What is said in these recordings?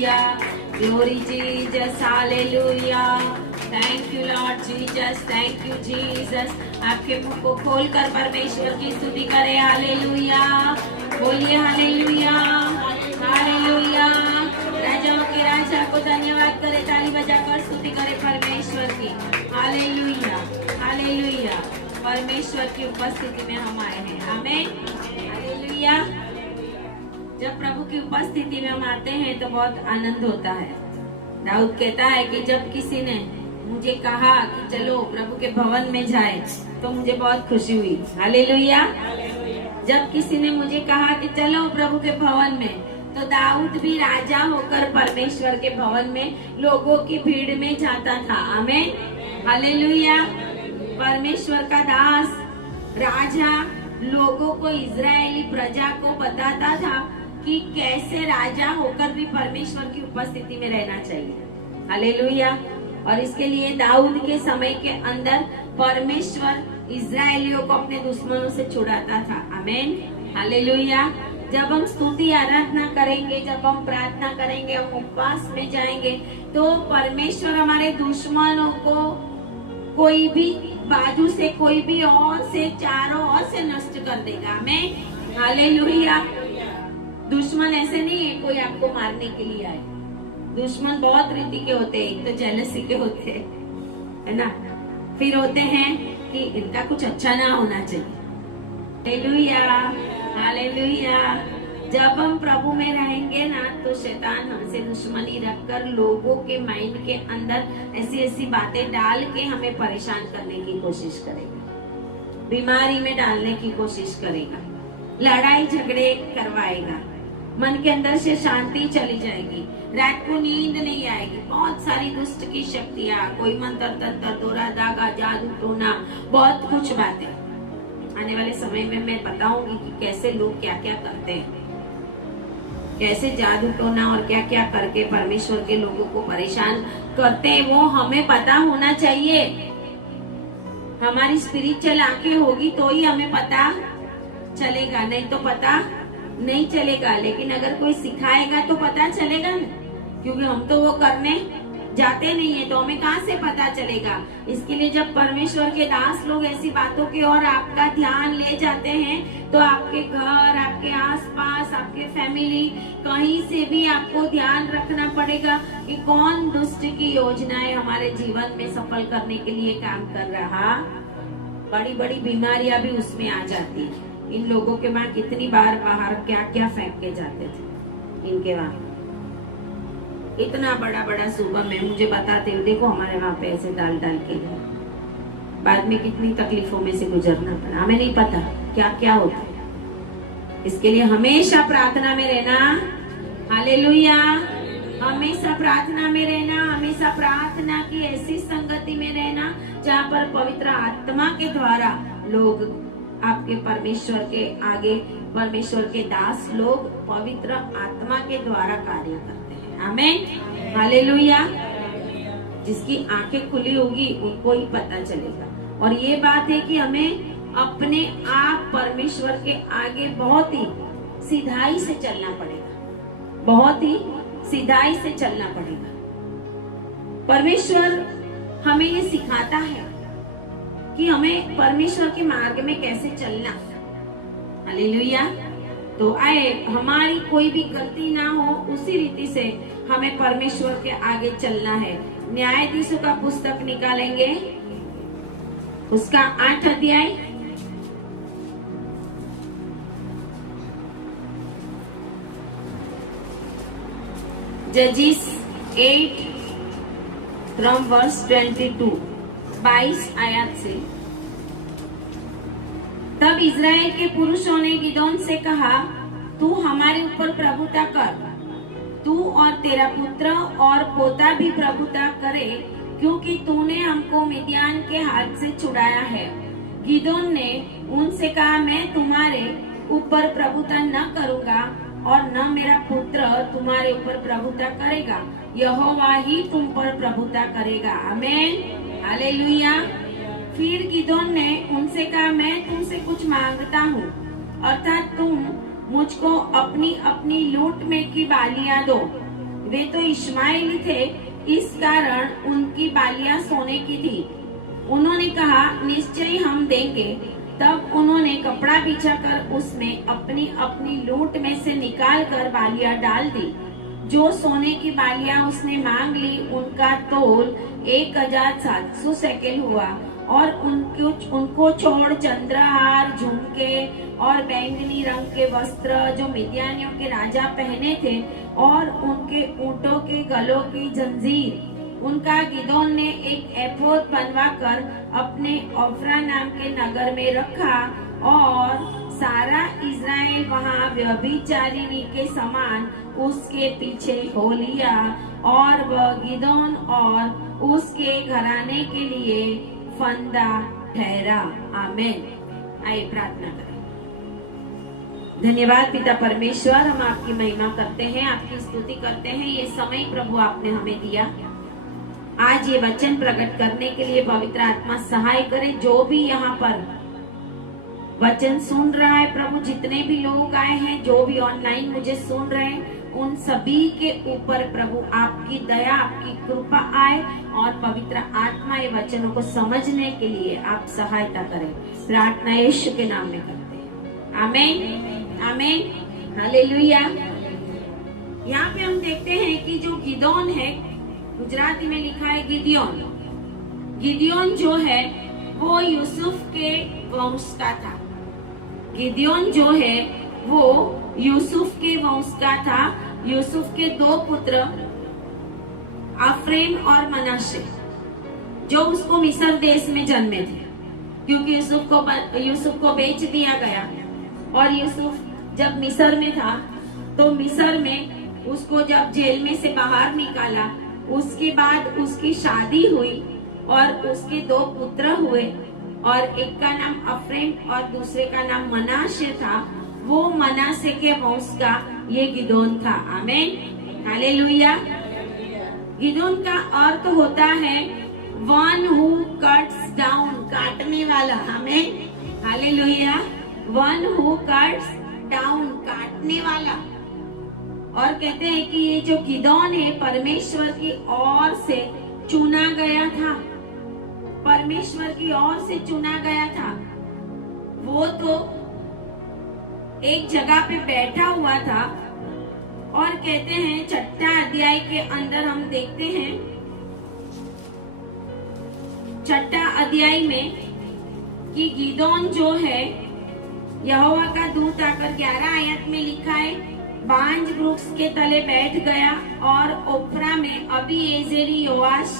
Hallelujah. Glory Jesus. Hallelujah. Thank you Lord Jesus. Thank you Jesus. आपके मुख को खोलकर परमेश्वर की स्तुति करें. हालेलुया. बोलिए हालेलुया. हालेलुया. राजाओं के राजा को धन्यवाद करें. ताली बजाकर स्तुति करें परमेश्वर की. हालेलुया. हालेलुया. परमेश्वर की उपस्थिति में हम आए हैं. आमीन. हालेलुया. जब प्रभु की उपस्थिति में हम आते हैं तो बहुत आनंद होता है. दाऊद कहता है कि जब किसी ने मुझे कहा कि चलो प्रभु के भवन में जाए तो मुझे बहुत खुशी हुई. हालेलुया. जब किसी ने मुझे कहा कि चलो प्रभु के भवन में, तो दाऊद भी राजा होकर परमेश्वर के भवन में लोगों की भीड़ में जाता था. आमीन. हालेलुया. परमेश्वर का दास राजा लोगों को, इजरायली प्रजा को बताता था कि कैसे राजा होकर भी परमेश्वर की उपस्थिति में रहना चाहिए. हालेलुया. और इसके लिए दाऊद के समय के अंदर परमेश्वर इजरायलियों को अपने दुश्मनों से छुड़ाता था. आमीन. हालेलुया. जब हम स्तुति आराधना करेंगे, जब हम प्रार्थना करेंगे, हम उपवास में जाएंगे, तो परमेश्वर हमारे दुश्मनों को कोई भी बाजू से, कोई भी और से, चारों ओर से नष्ट कर देगा. आमीन. हालेलुया. दुश्मन ऐसे नहीं है कोई आपको मारने के लिए आए. दुश्मन बहुत रीति के होते हैं. एक तो जेलसी के होते हैं, है ना. फिर होते हैं कि इनका कुछ अच्छा ना होना चाहिए. हालेलुया. हालेलुया. जब हम प्रभु में रहेंगे ना, तो शैतान हमसे दुश्मनी रखकर लोगों के माइंड के अंदर ऐसी ऐसी बातें डाल के हमें परेशान करने की कोशिश करेगा, बीमारी में डालने की कोशिश करेगा, लड़ाई झगड़े करवाएगा, मन के अंदर से शांति चली जाएगी, रात को नींद नहीं आएगी. बहुत सारी दुष्ट की शक्तियाँ, कोई मंत्र तंत्र, दोरा धागा, जादू टोना, बहुत कुछ बातें. आने वाले समय में मैं बताऊंगी कि कैसे लोग क्या क्या करते हैं, कैसे जादू टोना और क्या क्या करके परमेश्वर के लोगों को परेशान करते हैं. वो हमें पता होना चाहिए. हमारी स्पिरिचुअल आंखें होगी तो ही हमें पता चलेगा, नहीं तो पता नहीं चलेगा. लेकिन अगर कोई सिखाएगा तो पता चलेगा ना, क्योंकि हम तो वो करने जाते नहीं है, तो हमें कहाँ से पता चलेगा. इसके लिए जब परमेश्वर के दास लोग ऐसी बातों की ओर आपका ध्यान ले जाते हैं, तो आपके घर, आपके आसपास, आपके फैमिली, कहीं से भी आपको ध्यान रखना पड़ेगा कि कौन दुष्ट की योजनाएं हमारे जीवन में सफल करने के लिए काम कर रहा. बड़ी बड़ी बीमारियां भी उसमें आ जाती है. इन लोगों के वहाँ कितनी बार बाहर क्या क्या फेंक के जाते थे. इनके वहाँ इतना बड़ा बड़ा सुबह में मुझे बताते हुए, देखो हमारे वहाँ पे ऐसे डाल डाल के बाद में कितनी तकलीफों में से गुजरना पड़ा. हमें नहीं पता क्या क्या होता है. इसके लिए हमेशा प्रार्थना में रहना. हालेलुया. हमेशा प्रार्थना में रहना, हमेशा प्रार्थना की ऐसी संगति में रहना जहाँ पर पवित्र आत्मा के द्वारा लोग आपके परमेश्वर के आगे, परमेश्वर के दास लोग पवित्र आत्मा के द्वारा कार्य करते हैं. आमीन. हालेलुया. जिसकी आंखें खुली होगी उनको ही पता चलेगा. और ये बात है कि हमें अपने आप परमेश्वर के आगे बहुत ही सीधाई से चलना पड़ेगा, बहुत ही सीधाई से चलना पड़ेगा. परमेश्वर हमें ये सिखाता है कि हमें परमेश्वर के मार्ग में कैसे चलना. हालेलुया. तो आए हमारी कोई भी गलती ना हो, उसी रीति से हमें परमेश्वर के आगे चलना है. न्यायाधीशों का पुस्तक निकालेंगे, उसका 8 अध्याय, जजिस 8 फ्रॉम वर्स 22, 22 आयत से. तब इज़राइल के पुरुषों ने गिदोन से कहा, तू हमारे ऊपर प्रभुता कर, तू और तेरा पुत्र और पोता भी प्रभुता करे, क्योंकि तूने हमको मिद्यान के हाथ से छुड़ाया है. गिदोन ने उनसे कहा, मैं तुम्हारे ऊपर प्रभुता न करूंगा और न मेरा पुत्र तुम्हारे ऊपर प्रभुता करेगा, यहोवा ही तुम पर प्रभुता करेगा. आमीन. हालेलुया. फिर गिदोन ने उनसे कहा, मैं तुमसे कुछ मांगता हूँ, अर्थात तुम मुझको अपनी अपनी लूट में की बालियां दो. वे तो इश्माएली थे, इस कारण उनकी बालियां सोने की थी। उन्होंने कहा, निश्चय हम देंगे। तब उन्होंने कपड़ा बिछाकर उसमें अपनी अपनी लूट में से निकाल कर बालियां डाल दी। जो सोने की बालियां उसने मांग ली, उनका तोल 1700 शेकेल हुआ। और उनको छोड़ चंद्रहार, झुमके और बैंगनी रंग के वस्त्र जो मिद्यानियों के राजा पहने थे, और उनके ऊंटों के गलों की जंजीर, उनका गिदोन ने एक एफोद बनवाकर अपने ओफ्रा नाम के नगर में रखा। और सारा इज़राइल वहाँ व्यभिचारिणी के समान उसके पीछे हो लिया, और वह गिदोन और उसके घराने के लिए फंदा ठहरा। आमीन। आइए प्रार्थना करें। धन्यवाद पिता परमेश्वर, हम आपकी महिमा करते हैं, आपकी स्तुति करते हैं। ये समय प्रभु आपने हमें दिया, आज ये वचन प्रकट करने के लिए पवित्र आत्मा सहाय करे। जो भी यहाँ पर वचन सुन रहा है प्रभु, जितने भी लोग आए हैं, जो भी ऑनलाइन मुझे सुन रहे हैं, उन सभी के ऊपर प्रभु आपकी दया, आपकी कृपा आए, और पवित्र आत्मा ये वचनों को समझने के लिए आप सहायता करें। प्रार्थना यीशु के नाम में करते हैं। आमीन, आमीन, हालेलुया। यहाँ पे हम देखते हैं कि जो गिदोन है, गुजराती में लिखा है गिदियोन। गिदियोन जो है वो यूसुफ के वंश का था। गिदियोन जो है वो यूसुफ के वंश का था। यूसुफ के दो पुत्र अफ्रेम और मनाशे, जो उसको मिस्र देश में जन्मे थे, क्योंकि यूसुफ को बेच दिया गया। और यूसुफ जब मिस्र में था, तो मिस्र में उसको जब जेल में से बाहर निकाला, उसके बाद उसकी शादी हुई और उसके दो पुत्र हुए, और एक का नाम अफ्रेम और दूसरे का नाम मनाशे था। वो मनाशे के वंश का ये गिदोन था। आमीन, हालेलुया। गिदोन का अर्थ होता है वन हु कट्स डाउन, काटने वाला। आमीन, hallelujah. One who cuts down, काटने वाला। और कहते हैं कि ये जो गिदोन है परमेश्वर की ओर से चुना गया था, परमेश्वर की ओर से चुना गया था। वो तो एक जगह पे बैठा हुआ था, और कहते हैं 6 अध्याय के अंदर हम देखते हैं, 6 अध्याय में कि गिदोन जो है, यहोवा का दूत आकर 11 आयत में लिखा है, बांज वृक्ष के तले बैठ गया, और ओफ्रा में अबीएजेरी योआश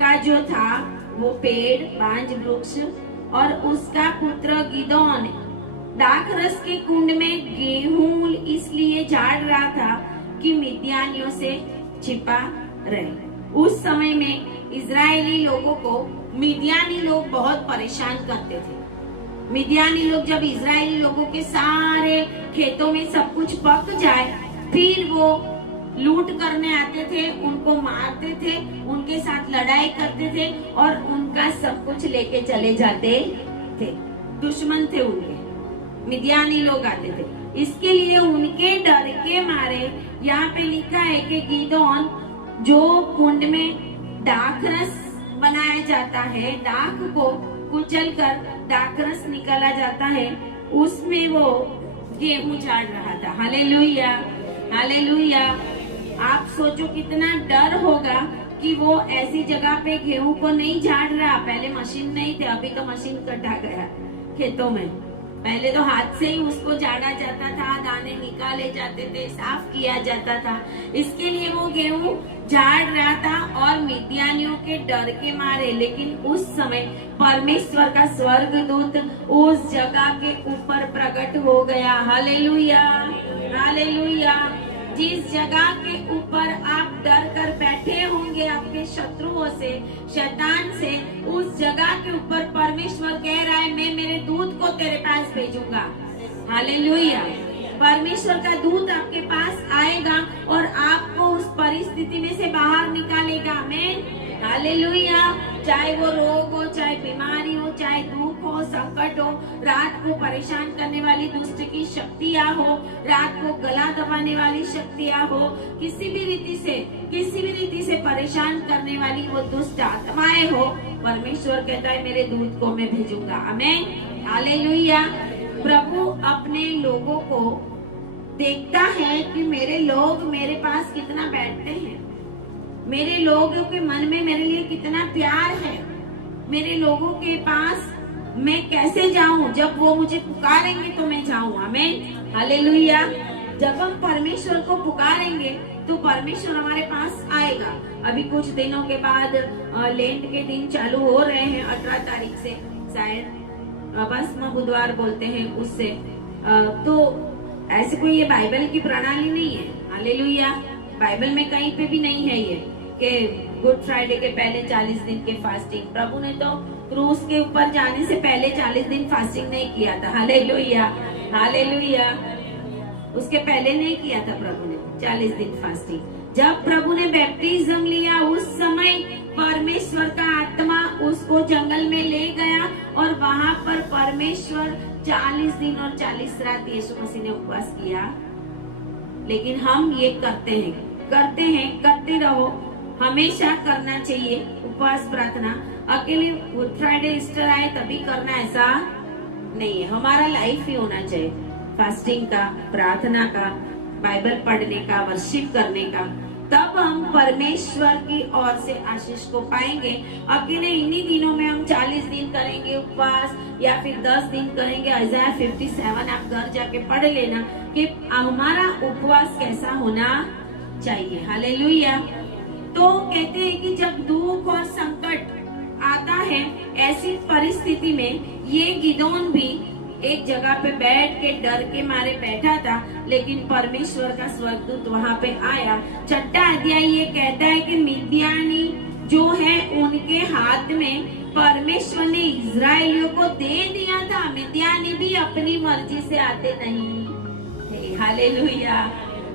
का जो था वो पेड़, बांज वृक्ष, और उसका पुत्र गिदोन दाखरस के कुंड में गेहूं इसलिए झाड़ रहा था कि मिद्यानियों से छिपा रहे। उस समय में इजरायली लोगों को मिद्यानी लोग बहुत परेशान करते थे। मिद्यानी लोग जब इजरायली लोगों के सारे खेतों में सब कुछ पक जाए, फिर वो लूट करने आते थे, उनको मारते थे, उनके साथ लड़ाई करते थे, और उनका सब कुछ लेके चले जाते थे। दुश्मन थे उनके, मिद्यानी लोग आते थे। इसके लिए उनके डर के मारे यहाँ पे लिखा है कि गिदोन, जो कुंड में दाखरस बनाया जाता है, दाख को कुचल कर दाखरस निकाला जाता है, उसमें वो गेहूं झाड़ रहा था। Hallelujah, hallelujah. आप सोचो कितना डर होगा कि वो ऐसी जगह पे गेहूं को नहीं झाड़ रहा। पहले मशीन नहीं थे, अभी तो मशीन कटा गया खेतों में। पहले तो हाथ से ही उसको झाड़ा जाता था, दाने निकाले जाते थे, साफ किया जाता था। इसके लिए वो गेहूं झाड़ रहा था, और मिद्यानियों के डर के मारे। लेकिन उस समय परमेश्वर का स्वर्गदूत उस जगह के ऊपर प्रकट हो गया। Hallelujah, hallelujah. जिस जगह के ऊपर आप डर कर बैठे होंगे आपके शत्रुओं से, शैतान से, उस जगह के ऊपर परमेश्वर कह रहा है, मैं मेरे दूत को तेरे पास भेजूंगा। हालेलुया। परमेश्वर का दूत आपके पास आएगा और आपको उस परिस्थिति में से बाहर निकालेगा। आमीन, हालेलुया। चाहे वो रोग हो, चाहे चाहे बीमारी हो, चाहे दुख हो, संकट हो, रात को परेशान करने वाली दुष्ट की शक्तियां हो, रात को गला दबाने वाली शक्तियां हो, किसी भी रीति से परेशान करने वाली वो दुष्ट आत्माएं हो, परमेश्वर कहता है मेरे दूत को मैं भेजूंगा। आमीन, हालेलुया। प्रभु अपने लोगों को देखता है कि मेरे लोग मेरे पास कितना बैठते हैं, मेरे लोगों के मन में मेरे लिए कितना प्यार है, मेरे लोगों के पास मैं कैसे जाऊं, जब वो मुझे पुकारेंगे तो मैं जाऊं। आमीन, हालेलुया। जब हम परमेश्वर को पुकारेंगे तो परमेश्वर हमारे पास आएगा। अभी कुछ दिनों के बाद लेंट के दिन चालू हो रहे हैं, 18 तारीख से शायद भस्म बुधवार बोलते हैं उससे। तो ऐसे कोई ये बाइबल की प्रणाली नहीं है। हालेलुया। बाइबल में कहीं पे भी नहीं है ये कि गुड फ्राइडे के पहले 40 दिन के फास्टिंग। प्रभु ने तो क्रूस के ऊपर जाने से पहले 40 दिन फास्टिंग नहीं किया था। Hallelujah, hallelujah. उसके पहले नहीं किया था प्रभु ने 40 दिन फास्टिंग। जब प्रभु ने बैप्टिज्म लिया उस समय परमेश्वर का आत्मा उसको जंगल में ले गया और वहां पर परमेश्वर 40 दिन और 40 रात यीशु मसीह ने उपवास किया। लेकिन हम ये करते रहो, हमेशा करना चाहिए उपवास प्रार्थना। अकेले गुड फ्राइडे ईस्टर आए तभी करना ऐसा नहीं है। हमारा लाइफ ही होना चाहिए फास्टिंग का, प्रार्थना का, बाइबल पढ़ने का, वर्शिप करने का। तब हम परमेश्वर की ओर से आशीष को पाएंगे। अकेले इन्हीं दिनों में हम 40 दिन करेंगे उपवास या फिर 10 दिन करेंगे। Isaiah 57 आप घर जाके पढ़ लेना कि हमारा उपवास कैसा होना चाहिए। हालेलुया। तो कहते हैं कि जब दुख और संकट आता है, ऐसी परिस्थिति में ये गिदोन भी एक जगह पे बैठ के डर के मारे बैठा था, लेकिन परमेश्वर का स्वर्गदूत वहां पे आया। 6वां अध्याय ये कहता है कि मिद्यानी जो है उनके हाथ में परमेश्वर ने इजराइलियों को दे दिया था। मिद्यानी भी अपनी मर्जी से आते नहीं थे। हालेलुया।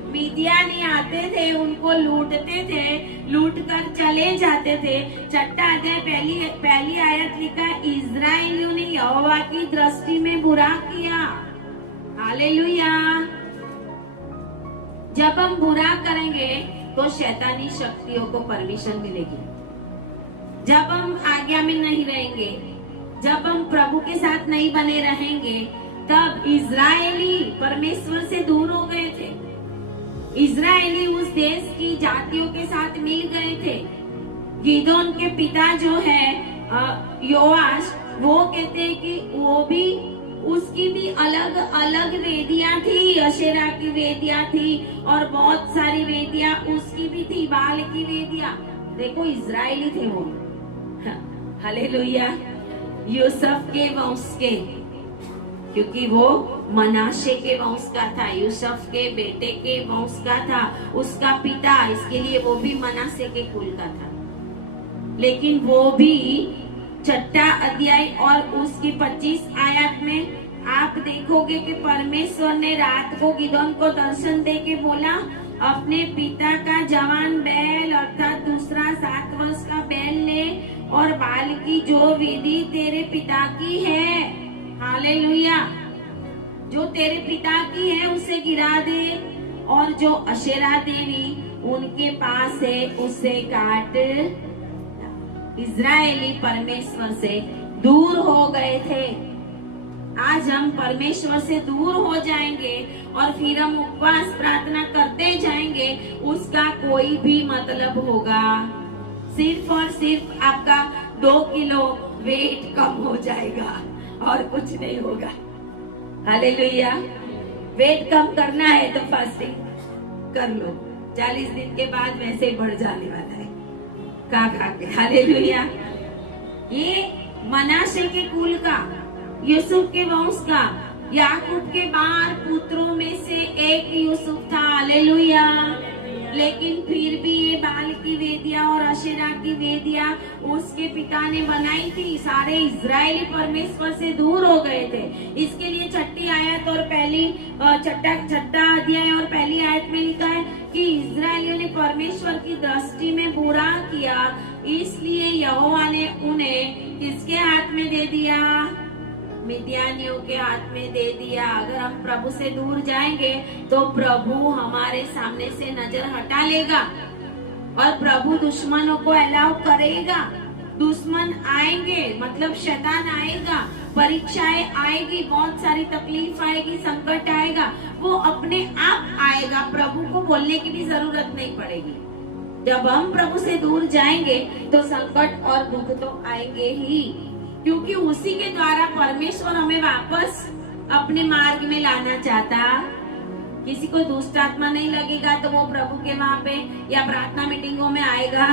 मिद्यानी आते थे, उनको लूटते थे, लूट कर चले जाते थे। 6वां अध्याय पहली आयत लिखा, इजराइलियों ने यहोवा की दृष्टि में बुरा किया। हालेलुया। जब हम बुरा करेंगे तो शैतानी शक्तियों को परमिशन मिलेगी। जब हम आज्ञा में नहीं रहेंगे, जब हम प्रभु के साथ नहीं बने रहेंगे, तब इजरायली परमेश्वर से दूर हो गए थे। इजरायली उस देश की जातियों के साथ मिल गए थे। गिदोन के पिता जो है योआश, वो कहते हैं कि वो भी, उसकी भी अलग अलग वेदियां थी, अशेरा की वेदियां थी और बहुत सारी वेदियां उसकी भी थी, बाल की वेदियां। देखो इजरायली थे वो। हालेलुया। यूसुफ के वंश के, क्योंकि वो मनाशे के वंश का था, यूसुफ के बेटे के वंश का था उसका पिता, इसके लिए वो भी मनाशे के कुल का था। लेकिन वो भी 6वां अध्याय और उसकी 25 आयत में आप देखोगे कि परमेश्वर ने रात को गिदोन को दर्शन दे के बोला, अपने पिता का जवान बैल अर्थात दूसरा 7 वर्ष का बैल ले और बाल की जो विधि तेरे पिता की है, हालेलुया, जो तेरे पिता की है उसे गिरा दे, और जो अशेरा देवी उनके पास है उसे काट। इजरायली परमेश्वर से दूर हो गए थे। आज हम परमेश्वर से दूर हो जाएंगे और फिर हम उपवास प्रार्थना करते जाएंगे, उसका कोई भी मतलब होगा? सिर्फ और सिर्फ आपका 2 किलो वेट कम हो जाएगा और कुछ नहीं होगा। हालेलुया। वेट कम करना है तो फास्टिंग कर लो, 40 दिन के बाद वैसे ही बढ़ जाने वाला है खा के। हालेलुया। ये मनाशे के कुल का, यूसुफ के वंश का, याकूब के 12 पुत्रों में से एक यूसुफ था। हालेलुया। लेकिन फिर भी ये बाल की वेदियां और अशेरा की वेदियां उसके पिता ने बनाई थी। सारे इजरायली परमेश्वर से दूर हो गए थे। इसके लिए 6ठी आयत और छठा अध्याय और पहली आयत में लिखा है कि इजरायलियों ने परमेश्वर की दृष्टि में बुरा किया, इसलिए यहोवा ने उन्हें किसके हाथ में दे दिया? मिद्यानियों के हाथ में दे दिया। अगर हम प्रभु से दूर जाएंगे तो प्रभु हमारे सामने से नजर हटा लेगा और प्रभु दुश्मनों को अलाउ करेगा। दुश्मन आएंगे मतलब शैतान आएगा, परीक्षाएं आएगी, बहुत सारी तकलीफ आएगी, संकट आएगा, वो अपने आप आएगा। प्रभु को बोलने की भी जरूरत नहीं पड़ेगी। जब हम प्रभु से दूर जाएंगे तो संकट और दुख तो आएंगे ही, क्योंकि उसी के द्वारा परमेश्वर हमें वापस अपने मार्ग में लाना चाहता। किसी को दुष्ट आत्मा नहीं लगेगा तो वो प्रभु के वहाँ पे या प्रार्थना मीटिंगों में आएगा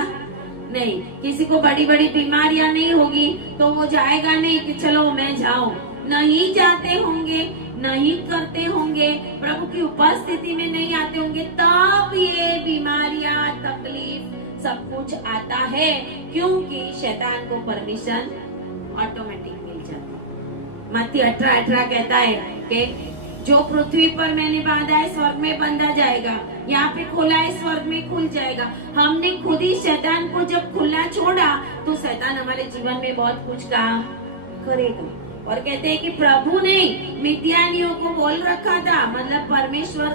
नहीं। किसी को बड़ी बड़ी बीमारियां नहीं होगी तो वो जाएगा नहीं कि चलो मैं जाऊं। नहीं जाते होंगे, नहीं करते होंगे, प्रभु की उपस्थिति में नहीं आते होंगे, तब ये बीमारियां, तकलीफ सब कुछ आता है, क्योंकि शैतान को परमिशन ऑटोमेटिक मिल जाती है। मत्ती 18:18 कहता है कि जो पृथ्वी पर मैंने बांधा है स्वर्ग में बंधा जाएगा, यहाँ पे खोला है स्वर्ग में खुल जाएगा। हमने खुद ही शैतान को जब खुला छोड़ा तो शैतान हमारे जीवन में बहुत कुछ काम करेगा। और कहते हैं कि प्रभु ने मिद्यानियों को बोल रखा था, मतलब परमेश्वर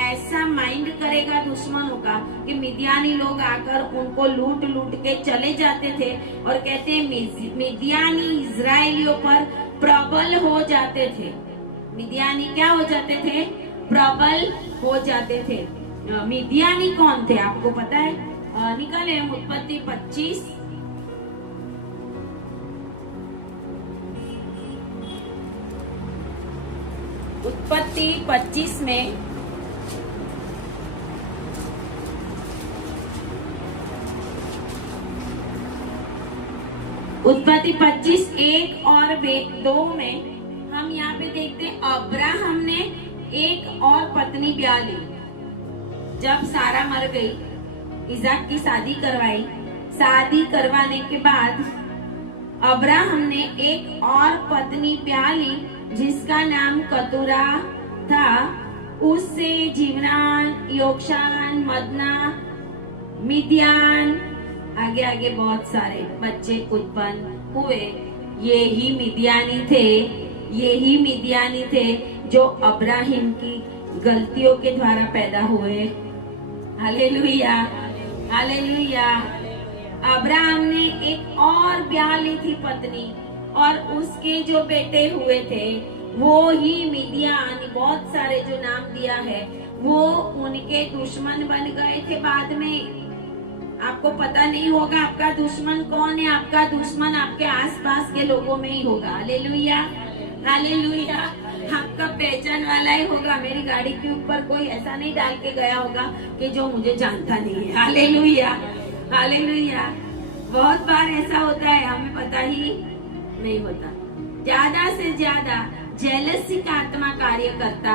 ऐसा माइंड करेगा दुश्मनों का कि मिद्यानी लोग आकर उनको लूट लूट के चले जाते थे। और कहते हैं मिद्यानी इजराइलियों पर प्रबल हो जाते थे। मिद्यानी क्या हो जाते थे? प्रबल हो जाते थे। मिद्यानी कौन थे आपको पता है? निकाले हम उत्पत्ति 25 में उत्पत्ति 25:1 और 2 में हम यहाँ पे देखते हैं अब्राहम ने एक और पत्नी ब्याह ली। जब सारा मर गई, इज़ाक की शादी करवाई। शादी करवाने के बाद अब्राहम ने एक और पत्नी ब्याह ली जिसका नाम कतूरा था। उससे जीवनान, योक्षान, मदना, मिद्यान, आगे आगे बहुत सारे बच्चे उत्पन्न हुए। ये ही मिद्यानी थे जो अब्राहिम की गलतियों के द्वारा पैदा हुए। Hallelujah, hallelujah. अब्राहम ने एक और ब्याह ली थी पत्नी, और उसके जो बेटे हुए थे वो ही मिद्यान, बहुत सारे जो नाम दिया है वो उनके दुश्मन बन गए थे बाद में। आपको पता नहीं होगा आपका दुश्मन कौन है। आपका दुश्मन आपके आसपास के लोगों में ही होगा। Hallelujah, hallelujah. आपका पहचान वाला ही होगा। मेरी गाड़ी के ऊपर कोई ऐसा नहीं डाल के गया होगा कि जो मुझे जानता नहीं है। Hallelujah, hallelujah. बहुत बार ऐसा होता है, हमें पता ही नहीं होता। ज्यादा से ज्यादा जेलसी का आत्मा कार्य करता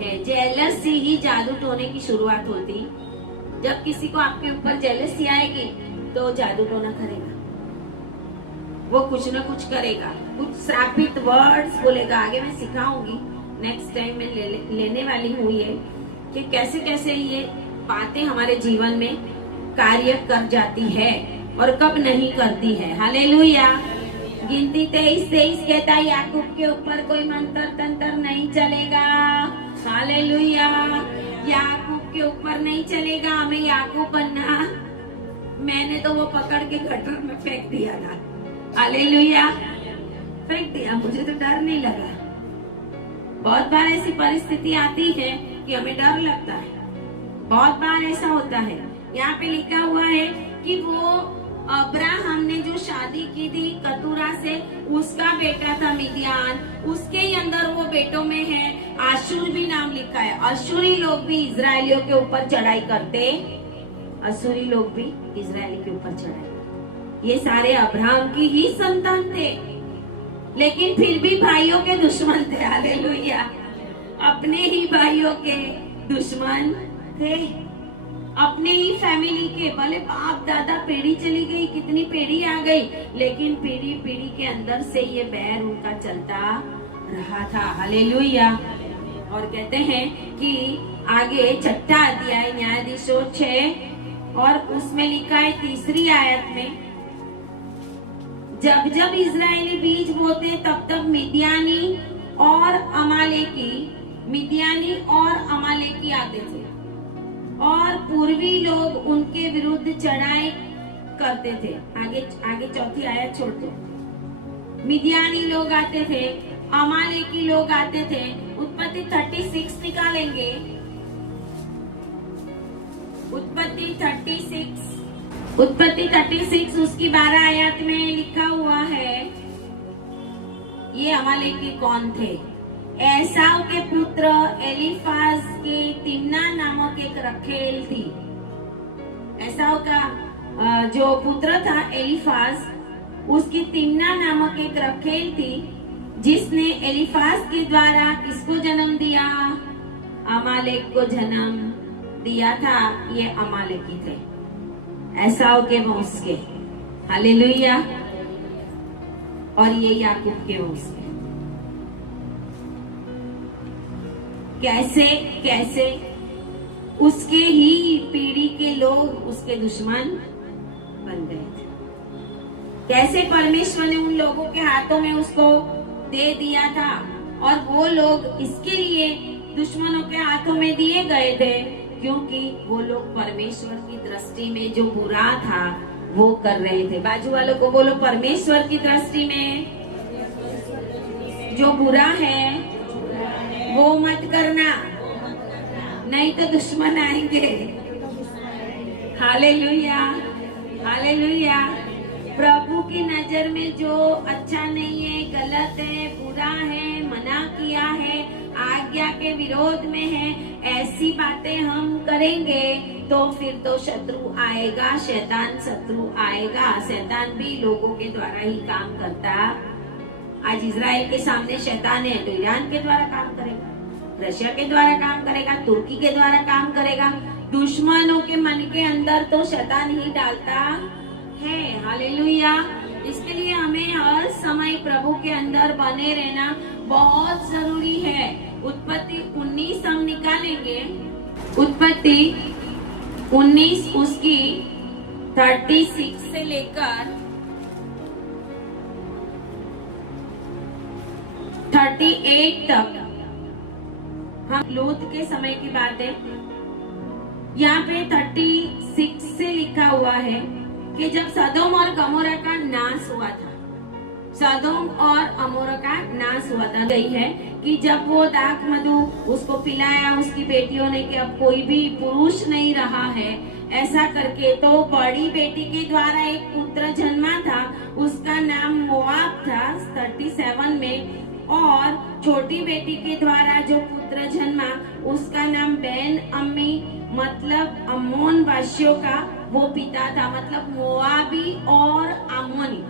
है। जेलसी ही जादू टोने की शुरुआत होती। जब किसी को आपके ऊपर जेलसी आएगी तो जादू टोना करेगा, वो कुछ न कुछ करेगा, कुछ श्रापित वर्ड्स बोलेगा। आगे मैं सिखाऊंगी, नेक्स्ट टाइम मैं लेने वाली हूँ ये कि कैसे कैसे ये बातें हमारे जीवन में कार्य कर जाती है और कब नहीं करती है। हालेलुया। गिनती 23 कहता है याकूब के ऊपर कोई मंत्र तंत्र नहीं चलेगा। हालेलुया। याकूब के ऊपर नहीं चलेगा। हमें याकूब बनना। मैंने तो वो पकड़ के गटर में फेंक दिया था। हालेलुया, फेंक दिया, मुझे तो डर नहीं लगा। बहुत बार ऐसी परिस्थिति आती है कि हमें डर लगता है। बहुत बार ऐसा होता है। यहाँ पे लिखा हुआ है कि वो अब्राहम ने जो शादी की थी कतूरा से, उसका बेटा था मिद्यान। उसके ही अंदर वो बेटों में है आशूर भी नाम लिखा है। अशूरी लोग भी इजरायलियों के ऊपर चढ़ाई करते। अशूरी लोग भी इजरायली के ऊपर चढ़ाई। ये सारे अब्राहम की ही संतान थे, लेकिन फिर भी भाइयों के दुश्मन थे। हालेलुया। अपने ही भाइयों के दुश्मन थे, अपने ही फैमिली के। भले बाप दादा पीढ़ी चली गई, कितनी पीढ़ी आ गई, लेकिन पीढ़ी पीढ़ी के अंदर से ये बैर उनका चलता रहा था। हालेलुया। और कहते हैं कि आगे 6 अध्याय न्यायाधीशों 6 और उसमें लिखा है 3 आयत में, जब जब इजरायली बीज बोते तब तब मिद्यानी और अमालेकी आते थे और पूर्वी लोग उनके विरुद्ध चढ़ाई करते थे। आगे चौथी आयत छोड़ दो। मिद्यानी लोग आते थे, अमालेकी लोग आते थे। उत्पत्ति 36 निकालेंगे। उत्पत्ति 36 उसकी 12 आयत में लिखा हुआ है। ये अमालेकी कौन थे? एसाव के पुत्र एलीफाज की तिम्ना नामक एक रखेल थी। एसाव का जो पुत्र था एलीफाज, उसकी तिम्ना नामक एक रखेल थी, जिसने एलीफाज के द्वारा किसको जन्म दिया? अमालेक को जन्म दिया था। ये अमालेकी थे, एसाव के वंश के। हालेलुया। और ये याकूब के वंश के। कैसे उसके ही पीढ़ी के लोग उसके दुश्मन बन गए थे। कैसे परमेश्वर ने उन लोगों के हाथों में उसको दे दिया था और वो लोग इसके लिए दुश्मनों के हाथों में दिए गए थे क्योंकि वो लोग परमेश्वर की दृष्टि में जो बुरा था वो कर रहे थे। बाजू वालों को बोलो, परमेश्वर की दृष्टि में जो बुरा है वो मत करना, नहीं तो दुश्मन आएंगे। Hallelujah, hallelujah. प्रभु की नजर में जो अच्छा नहीं है, गलत है, बुरा है, मना किया है, आज्ञा के विरोध में है, ऐसी बातें हम करेंगे तो फिर तो शत्रु आएगा, शैतान शत्रु आएगा। शैतान भी लोगों के द्वारा ही काम करता। आज इजराइल के सामने शैतान है तो ईरान के द्वारा काम करेगा, रशिया के द्वारा काम करेगा, तुर्की के द्वारा काम करेगा। दुश्मनों के मन के अंदर तो शैतान ही डालता है। हालेलुया। इसके लिए हमें हर समय प्रभु के अंदर बने रहना बहुत जरूरी है। उत्पत्ति 19 हम निकालेंगे। उत्पत्ति 19 उसकी 36 से लेकर 38 तक हम लूत के समय की बात है। यहाँ पे 36 से लिखा हुआ है कि जब सदोम और गमोरा का नाश हुआ था, सदोम और अमोरा का नाश हुआ था, गई है कि जब वो दाख मधु उसको पिलाया उसकी बेटियों ने कि अब कोई भी पुरुष नहीं रहा है, ऐसा करके तो बड़ी बेटी के द्वारा एक पुत्र जन्मा था, उसका नाम मोआब था 37 में, और छोटी बेटी के द्वारा जो पुत्र जन्मा उसका नाम बेन अम्मी मतलब अम्मोन वासियों का वो पिता था। मतलब मोआबी और अम्मोनी,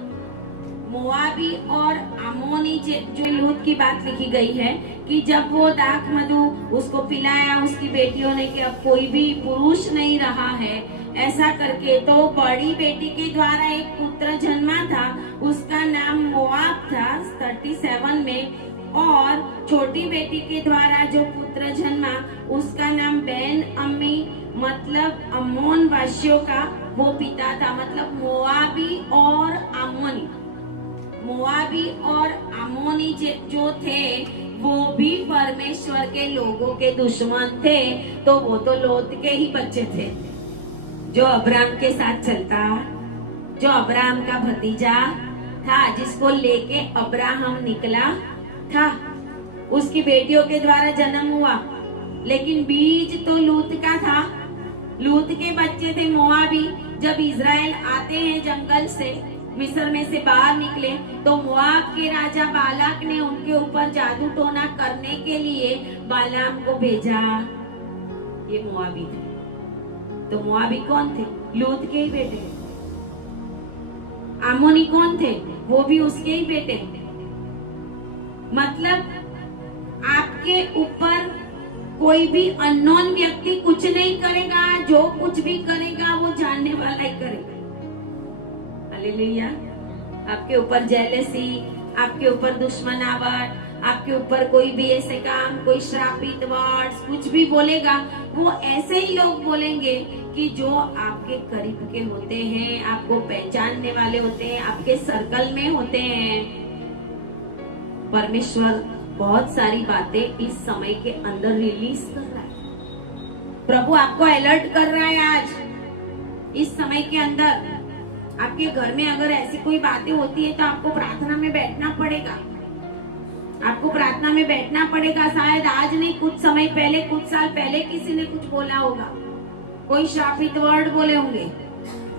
मोआबी और अम्मोनी जो लूत की बात लिखी गई है कि जब वो दाख मधु उसको पिलाया उसकी बेटियों ने कि अब कोई भी पुरुष नहीं रहा है, ऐसा करके तो बड़ी बेटी के द्वारा एक पुत्र जन्मा था, उसका नाम मोआब था 37 में, और छोटी बेटी के द्वारा जो पुत्र जन्मा उसका नाम बेन अम्मी मतलब अम्मोन वासियों का वो पिता था। मतलब मोआबी और अम्मोनी, मोआबी और अम्मोनी जो थे वो भी परमेश्वर के लोगों के दुश्मन थे। तो वो तो लोत के ही बच्चे थे, जो अब्राम के साथ चलता, जो अब्राम का भतीजा था, जिसको लेके अब्राहम निकला था, उसकी बेटियों के द्वारा जन्म हुआ। लेकिन बीज तो लूत का था, लूत के बच्चे थे मोआबी। जब इजराइल आते हैं जंगल से, मिस्र में से बाहर निकले, तो मोआब के राजा बालाक ने उनके ऊपर जादू टोना करने के लिए बालाम को भेजा। ये मोआबी थे। तो मोआबी कौन थे? लूत के ही बेटे। आमोनी कौन थे? वो भी उसके ही बेटे। मतलब आपके ऊपर कोई भी अननोन व्यक्ति कुछ नहीं करेगा, जो कुछ भी करेगा वो जानने वाला ही करेगा। हालेलुया। आपके ऊपर जेलसी, आपके ऊपर दुश्मनावट, आपके ऊपर कोई भी ऐसे काम, कोई श्रापित वर्ड्स कुछ भी बोलेगा वो ऐसे ही लोग बोलेंगे कि जो आपके करीब के होते हैं, आपको पहचानने वाले होते हैं, आपके सर्कल में होते हैं। परमेश्वर बहुत सारी बातें इस समय के अंदर रिलीज कर रहा है। प्रभु आपको अलर्ट कर रहा है आज इस समय के अंदर। आपके घर में अगर ऐसी कोई बातें होती है तो आपको प्रार्थना में बैठना पड़ेगा। आपको प्रार्थना में बैठना पड़ेगा। शायद आज नहीं, कुछ समय पहले, कुछ साल पहले किसी ने कुछ बोला होगा, कोई श्रापित वर्ड बोले होंगे,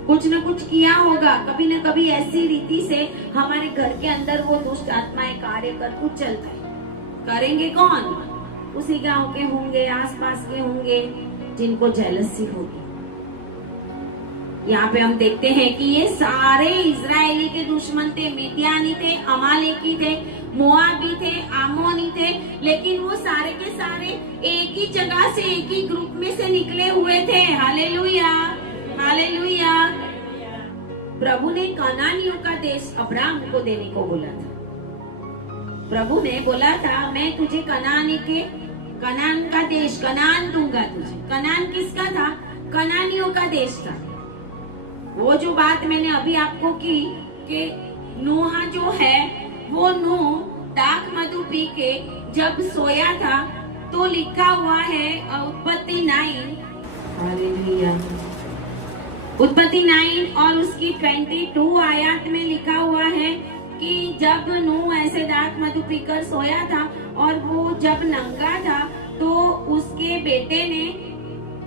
कुछ न कुछ किया होगा। कभी न कभी ऐसी रीति से हमारे घर के अंदर वो दुष्ट आत्माएं कार्य कर कुछ चलता है। करेंगे कौन? उसी गांव के होंगे, आसपास के होंगे, जिनको जेलसी होगी। यहाँ पे हम देखते हैं कि ये सारे इजरायली के दुश्मन थे। मिद्यानी थे, अमालेकी थे, मोआबी थे, आमोनी थे, लेकिन वो सारे के सारे एक ही जगह से, एक ही ग्रुप में से निकले हुए थे। Hallelujah, hallelujah. प्रभु ने कनानियों का देश अब्राहम को देने को बोला था। प्रभु ने बोला था, मैं तुझे कनान का देश, कनान दूंगा तुझे। कनान किसका था? कनानियों का देश था। वो जो बात मैंने अभी आपको की कि नूह जो है, वो नूह दाख मधु पी के जब सोया था, तो लिखा हुआ है उत्पत्ति 9, हालेलुया, उत्पत्ति 9 और उसकी 22 आयत में लिखा हुआ है कि जब नूह ऐसे दाख मधु पीकर सोया था और वो जब नंगा था, तो उसके बेटे ने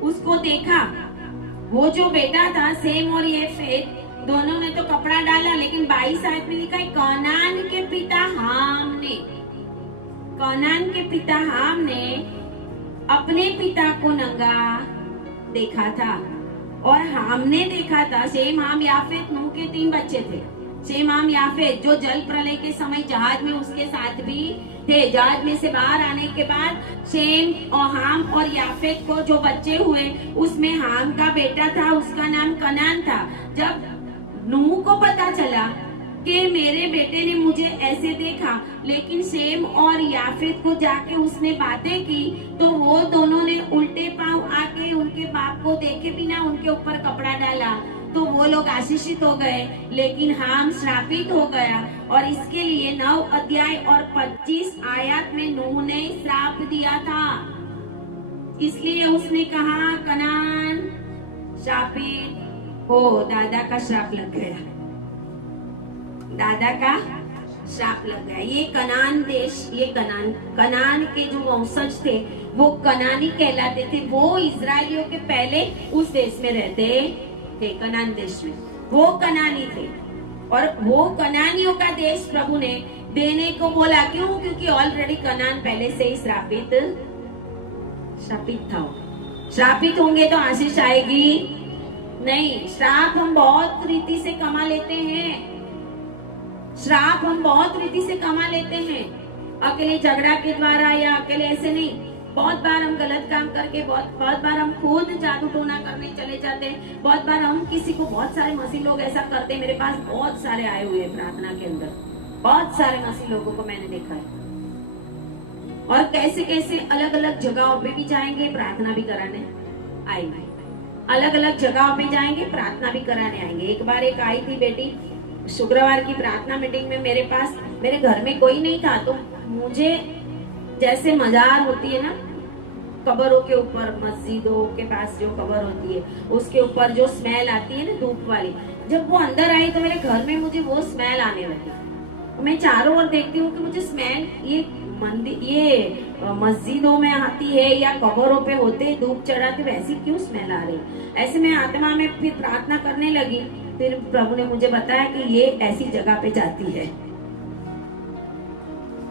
उसको देखा। वो जो बेटा था, सेम और येफेत, दोनों ने तो कपड़ा डाला, लेकिन 22 आयत में लिखा है कनान के पिता हाम ने, कनान के पिता हाम ने अपने पिता को नंगा देखा था। और हाम ने देखा था, शेम, हाम, याफेत, नूह के 3 बच्चे थे। शेम, हाम, याफेत जो जल प्रलय के समय जहाज में उसके साथ भी थे। जहाज में से बाहर आने के बाद शेम और हाम और याफेत को जो बच्चे हुए, उसमें हाम का बेटा था, उसका नाम कनान था। जब नूह को पता चला कि मेरे बेटे ने मुझे ऐसे देखा, लेकिन शेम और याफेत को जाके उसने बातें की, तो वो दोनों ने उल्टे पांव आके उनके बाप को देखे बिना उनके ऊपर कपड़ा डाला, तो वो लोग आशीषित हो गए, लेकिन हाम श्रापित हो गया। और इसके लिए 9 अध्याय और 25 आयत में नूह ने श्राप दिया था। इसलिए उसने कहा कनान श्रापित हो। दादा का श्राप लग गया, दादा का श्राप लग गया। ये कनान देश, ये कनान के जो वंशज थे वो कनानी कहलाते थे। वो इजरायलियों के पहले उस देश में रहते थे, कनान देश में वो कनानी थे। और वो कनानियों का देश प्रभु ने देने को बोला। क्यों? क्योंकि ऑलरेडी कनान पहले से ही श्रापित था। श्रापित होंगे तो आशीष आएगी नहीं। श्राप हम बहुत रीति से कमा लेते हैं, श्राप हम बहुत रीति से कमा लेते हैं। अकेले झगड़ा के द्वारा या अकेले ऐसे नहीं, बहुत बार हम गलत काम करके, बहुत बार हम खुद जादू टोना करने चले जाते हैं। बहुत बार हम किसी को, बहुत सारे मसीह लोग ऐसा करते हैं। मेरे पास बहुत सारे आए हुए प्रार्थना के अंदर, बहुत सारे मसीह लोगों को मैंने देखा है। और कैसे कैसे अलग अलग जगहों पे भी जाएंगे, प्रार्थना भी कराने आएंगे। अलग अलग जगहों पे जाएंगे, प्रार्थना भी कराने आएंगे। एक बार एक आई थी बेटी, शुक्रवार की प्रार्थना मीटिंग में मेरे पास, मेरे घर में कोई नहीं था, तो मुझे जैसे मजार होती है ना, कब्रों के ऊपर, मस्जिदों के पास जो कब्र होती है उसके ऊपर जो स्मेल आती है ना धूप वाली, जब वो अंदर आई तो मेरे घर में मुझे वो स्मेल आने लगी। मैं चारों ओर देखती हूँ कि मुझे स्मेल ये मस्जिदों में आती है या कब्रों पे होते धूप चढ़ाते, वैसी क्यों स्मेल आ रही। ऐसे में आत्मा में फिर प्रार्थना करने लगी। फिर प्रभु ने मुझे बताया कि ये ऐसी जगह पे जाती है,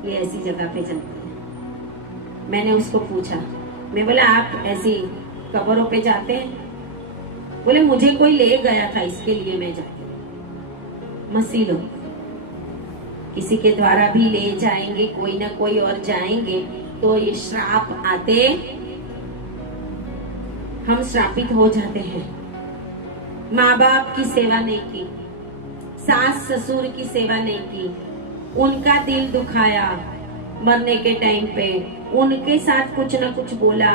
ये ऐसी जगह पे जाती है। मैंने उसको पूछा, मैं बोला आप ऐसी कब्रों पे जाते हैं? बोले मुझे कोई ले गया था, इसके लिए मैं जाती हूँ। मसीह लोग किसी के द्वारा भी ले जाएंगे, कोई ना कोई और जाएंगे, तो ये श्राप आते, हम श्रापित हो जाते हैं। माँ बाप की सेवा नहीं की, सास ससुर की सेवा नहीं की, उनका दिल दुखाया, मरने के टाइम पे उनके साथ कुछ न कुछ बोला,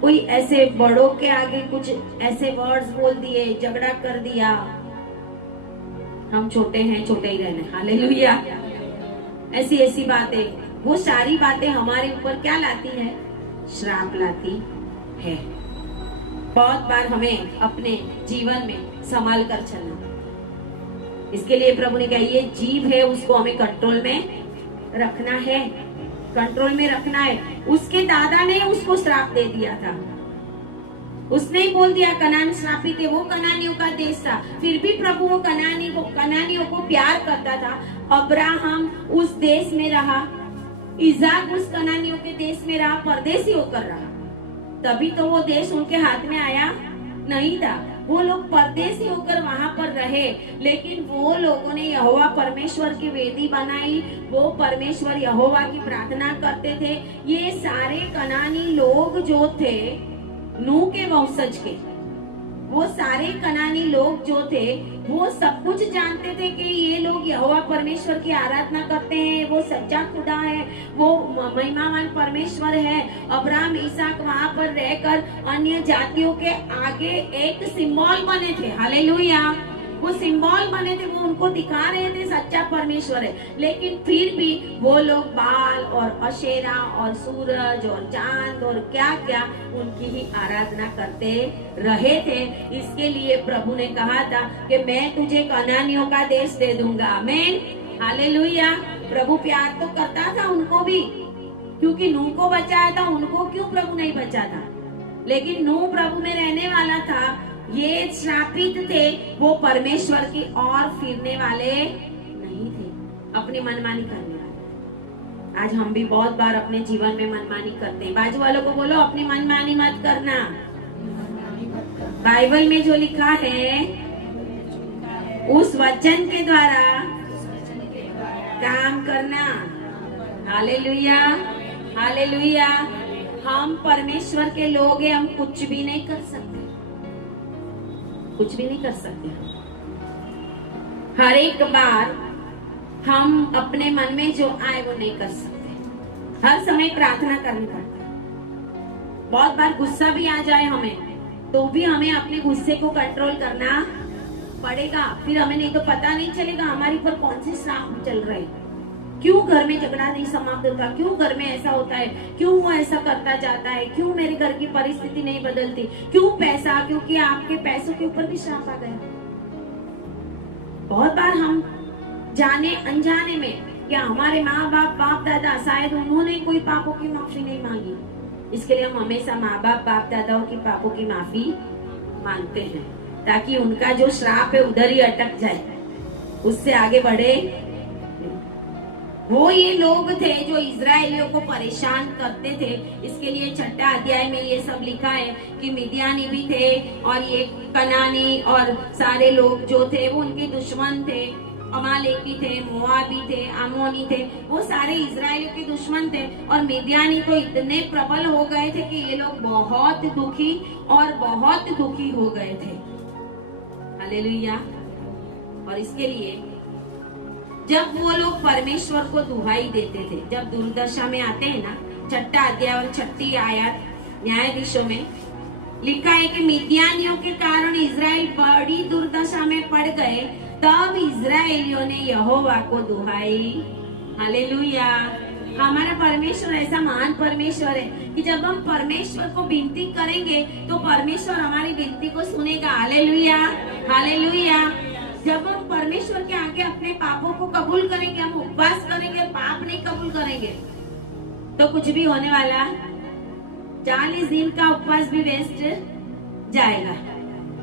कोई ऐसे बड़ों के आगे कुछ ऐसे वर्ड्स बोल दिए, झगड़ा कर दिया, हम छोटे हैं, छोटे ही रहने, हालेलुया, ऐसी ऐसी बातें, वो सारी बातें हमारे ऊपर क्या लाती है? श्राप लाती है। बहुत बार हमें अपने जीवन में संभाल कर चलना, इसके लिए प्रभु ने कहा ये जीभ है उसको हमें कंट्रोल में रखना है, कंट्रोल में रखना है। उसके दादा ने उसको श्राप दे दिया था, उसने ही बोल दिया कनान श्रापित है, वो कनानियों का देश था, फिर भी प्रभु वो कनानियों को प्यार करता था। अब्राहम उस देश में रहा, इज़ाक उस कनानियों के देश में रहा, परदेसी होकर रहा, तभी तो वो देश उनके हाथ में आया नहीं था। वो लोग परदेसी होकर वहां पर रहे, लेकिन वो लोगों ने यहोवा परमेश्वर की वेदी बनाई, वो परमेश्वर यहोवा की प्रार्थना करते थे। ये सारे कनानी लोग जो थे, नूह के वंशज के, वो सारे कनानी लोग जो थे वो सब कुछ जानते थे कि ये लोग यहोवा परमेश्वर की आराधना करते हैं, वो सच्चा खुदा है, वो महिमावान परमेश्वर है। अब्राहम इसहाक वहां पर रहकर अन्य जातियों के आगे एक सिंबल बने थे, हालेलुया, वो सिंबल बने थे, वो उनको दिखा रहे थे सच्चा परमेश्वर है। लेकिन फिर भी वो लोग बाल और अशेरा और सूरज और चांद और क्या क्या उनकी ही आराधना करते रहे थे। इसके लिए प्रभु ने कहा था कि मैं तुझे कनानियों का देश दे दूंगा, आमीन, हालेलुया। प्रभु प्यार तो करता था उनको भी, क्योंकि नूह को बचाया था, उनको क्यों प्रभु नहीं बचा था? लेकिन नूह प्रभु में रहने वाला था, ये श्रापित थे, वो परमेश्वर की ओर फिरने वाले नहीं थे, अपनी मनमानी करने वाले। आज हम भी बहुत बार अपने जीवन में मनमानी करते हैं। बाजू वालों को बोलो अपनी मनमानी मत करना। बाइबल में जो लिखा है उस वचन के द्वारा काम करना, हालेलुया, हालेलुया। हम परमेश्वर के लोग हैं, हम कुछ भी नहीं कर सकते, कुछ भी नहीं कर सकते। हर एक बार हम अपने मन में जो आए वो नहीं कर सकते, हर समय प्रार्थना करनी पड़ती है। बहुत बार गुस्सा भी आ जाए हमें, तो भी हमें अपने गुस्से को कंट्रोल करना पड़ेगा, फिर हमें नहीं तो पता नहीं चलेगा हमारे ऊपर कौन सी श्राप चल रहे हैं। क्यों घर में झगड़ा नहीं समाप्त होता, क्यों घर में ऐसा होता है, क्यों वो ऐसा करता जाता है, क्यों मेरे घर की परिस्थिति नहीं बदलती, क्यों पैसा, क्योंकि आपके पैसों के ऊपर भी श्राप आ गया। बहुत बार हम जाने अनजाने में, क्या हमारे माँ बाप बाप दादा शायद उन्होंने कोई पापों की माफी नहीं मांगी, इसके लिए हम हमेशा माँ बाप बाप दादाओं की पापों की माफी मांगते हैं, ताकि उनका जो श्राप है उधर ही अटक जाए, उससे आगे बढ़े। वो ये लोग थे जो इजरायलियों को परेशान करते थे। इसके लिए 6 अध्याय में ये सब लिखा है कि मिद्यानी भी थे और ये कनानी और सारे लोग जो थे वो उनके दुश्मन थे, अमालेकी थे, मोआबी थे, अमोनी थे, वो सारे इजरायलियों के दुश्मन थे। और मिद्यानी तो इतने प्रबल हो गए थे कि ये लोग बहुत दुखी और बहुत दुखी हो गए थे, हालेलुया। और इसके लिए जब वो लोग परमेश्वर को दुहाई देते थे, जब दुर्दशा में आते हैं ना, 6 अध्याय और 6 आयत न्यायाधीशों में लिखा है कि मिद्यानियों के कारण इजराइल बड़ी दुर्दशा में पड़ गए, तब इजराइलियों ने यहोवा को दुहाई, हालेलुया। हमारा परमेश्वर ऐसा महान परमेश्वर है कि जब हम परमेश्वर को विनती करेंगे तो परमेश्वर हमारी विनती को सुनेगा, हालेलुया, हालेलुया। जब हम परमेश्वर के आगे अपने पापों को कबूल करेंगे, हम उपवास करेंगे, पाप नहीं कबूल करेंगे, तो कुछ भी होने वाला 40 दिन का उपवास भी वेस्ट जाएगा,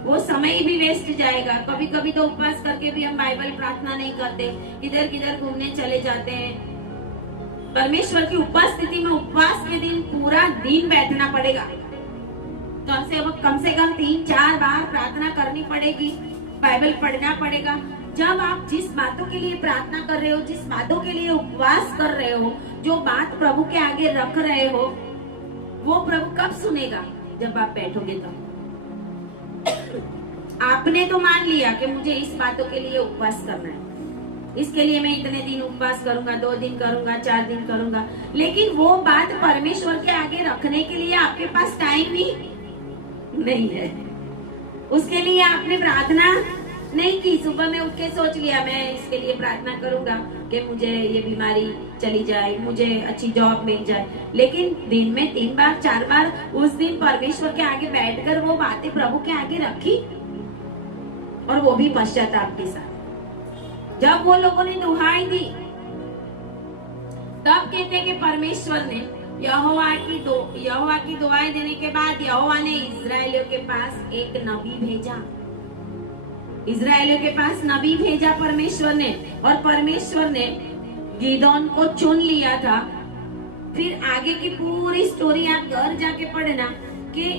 वो समय भी वेस्ट जाएगा। कभी कभी तो उपवास करके भी हम बाइबल प्रार्थना नहीं करते, किधर किधर घूमने चले जाते हैं। परमेश्वर की उपस्थिति में उपवास के दिन पूरा दिन बैठना पड़ेगा, कम से कम 3-4 बार प्रार्थना करनी पड़ेगी, बाइबल पढ़ना पड़ेगा। जब आप जिस बातों के लिए प्रार्थना कर रहे हो, जिस बातों के लिए उपवास कर रहे हो, जो बात प्रभु के आगे रख रहे हो, वो प्रभु कब सुनेगा? जब आप बैठोगे तो। आपने तो मान लिया कि मुझे इस बातों के लिए उपवास करना है, इसके लिए मैं इतने दिन उपवास करूंगा, 2 दिन करूंगा, 4 दिन करूंगा। लेकिन वो बात परमेश्वर के आगे रखने के लिए आपके पास टाइम ही नहीं है। उसके लिए आपने प्रार्थना नहीं की। सुबह में उठ के सोच लिया मैं इसके लिए प्रार्थना करूंगा कि मुझे ये बीमारी चली जाए, मुझे अच्छी जॉब मिल जाए। लेकिन दिन में 3 बार 4 बार उस दिन परमेश्वर के आगे बैठकर वो बातें प्रभु के आगे रखी, और वो भी पश्चाताप के साथ। जब वो लोगों ने दुहाई दी, तब कहते कि परमेश्वर ने यहोवा की दुआएं देने के बाद यहोवा ने इजरायलियों के पास एक नबी भेजा। इजरायलियों के पास नबी भेजा परमेश्वर ने, और परमेश्वर ने गिदोन को चुन लिया था। फिर आगे की पूरी स्टोरी आप घर जाके पढ़ना कि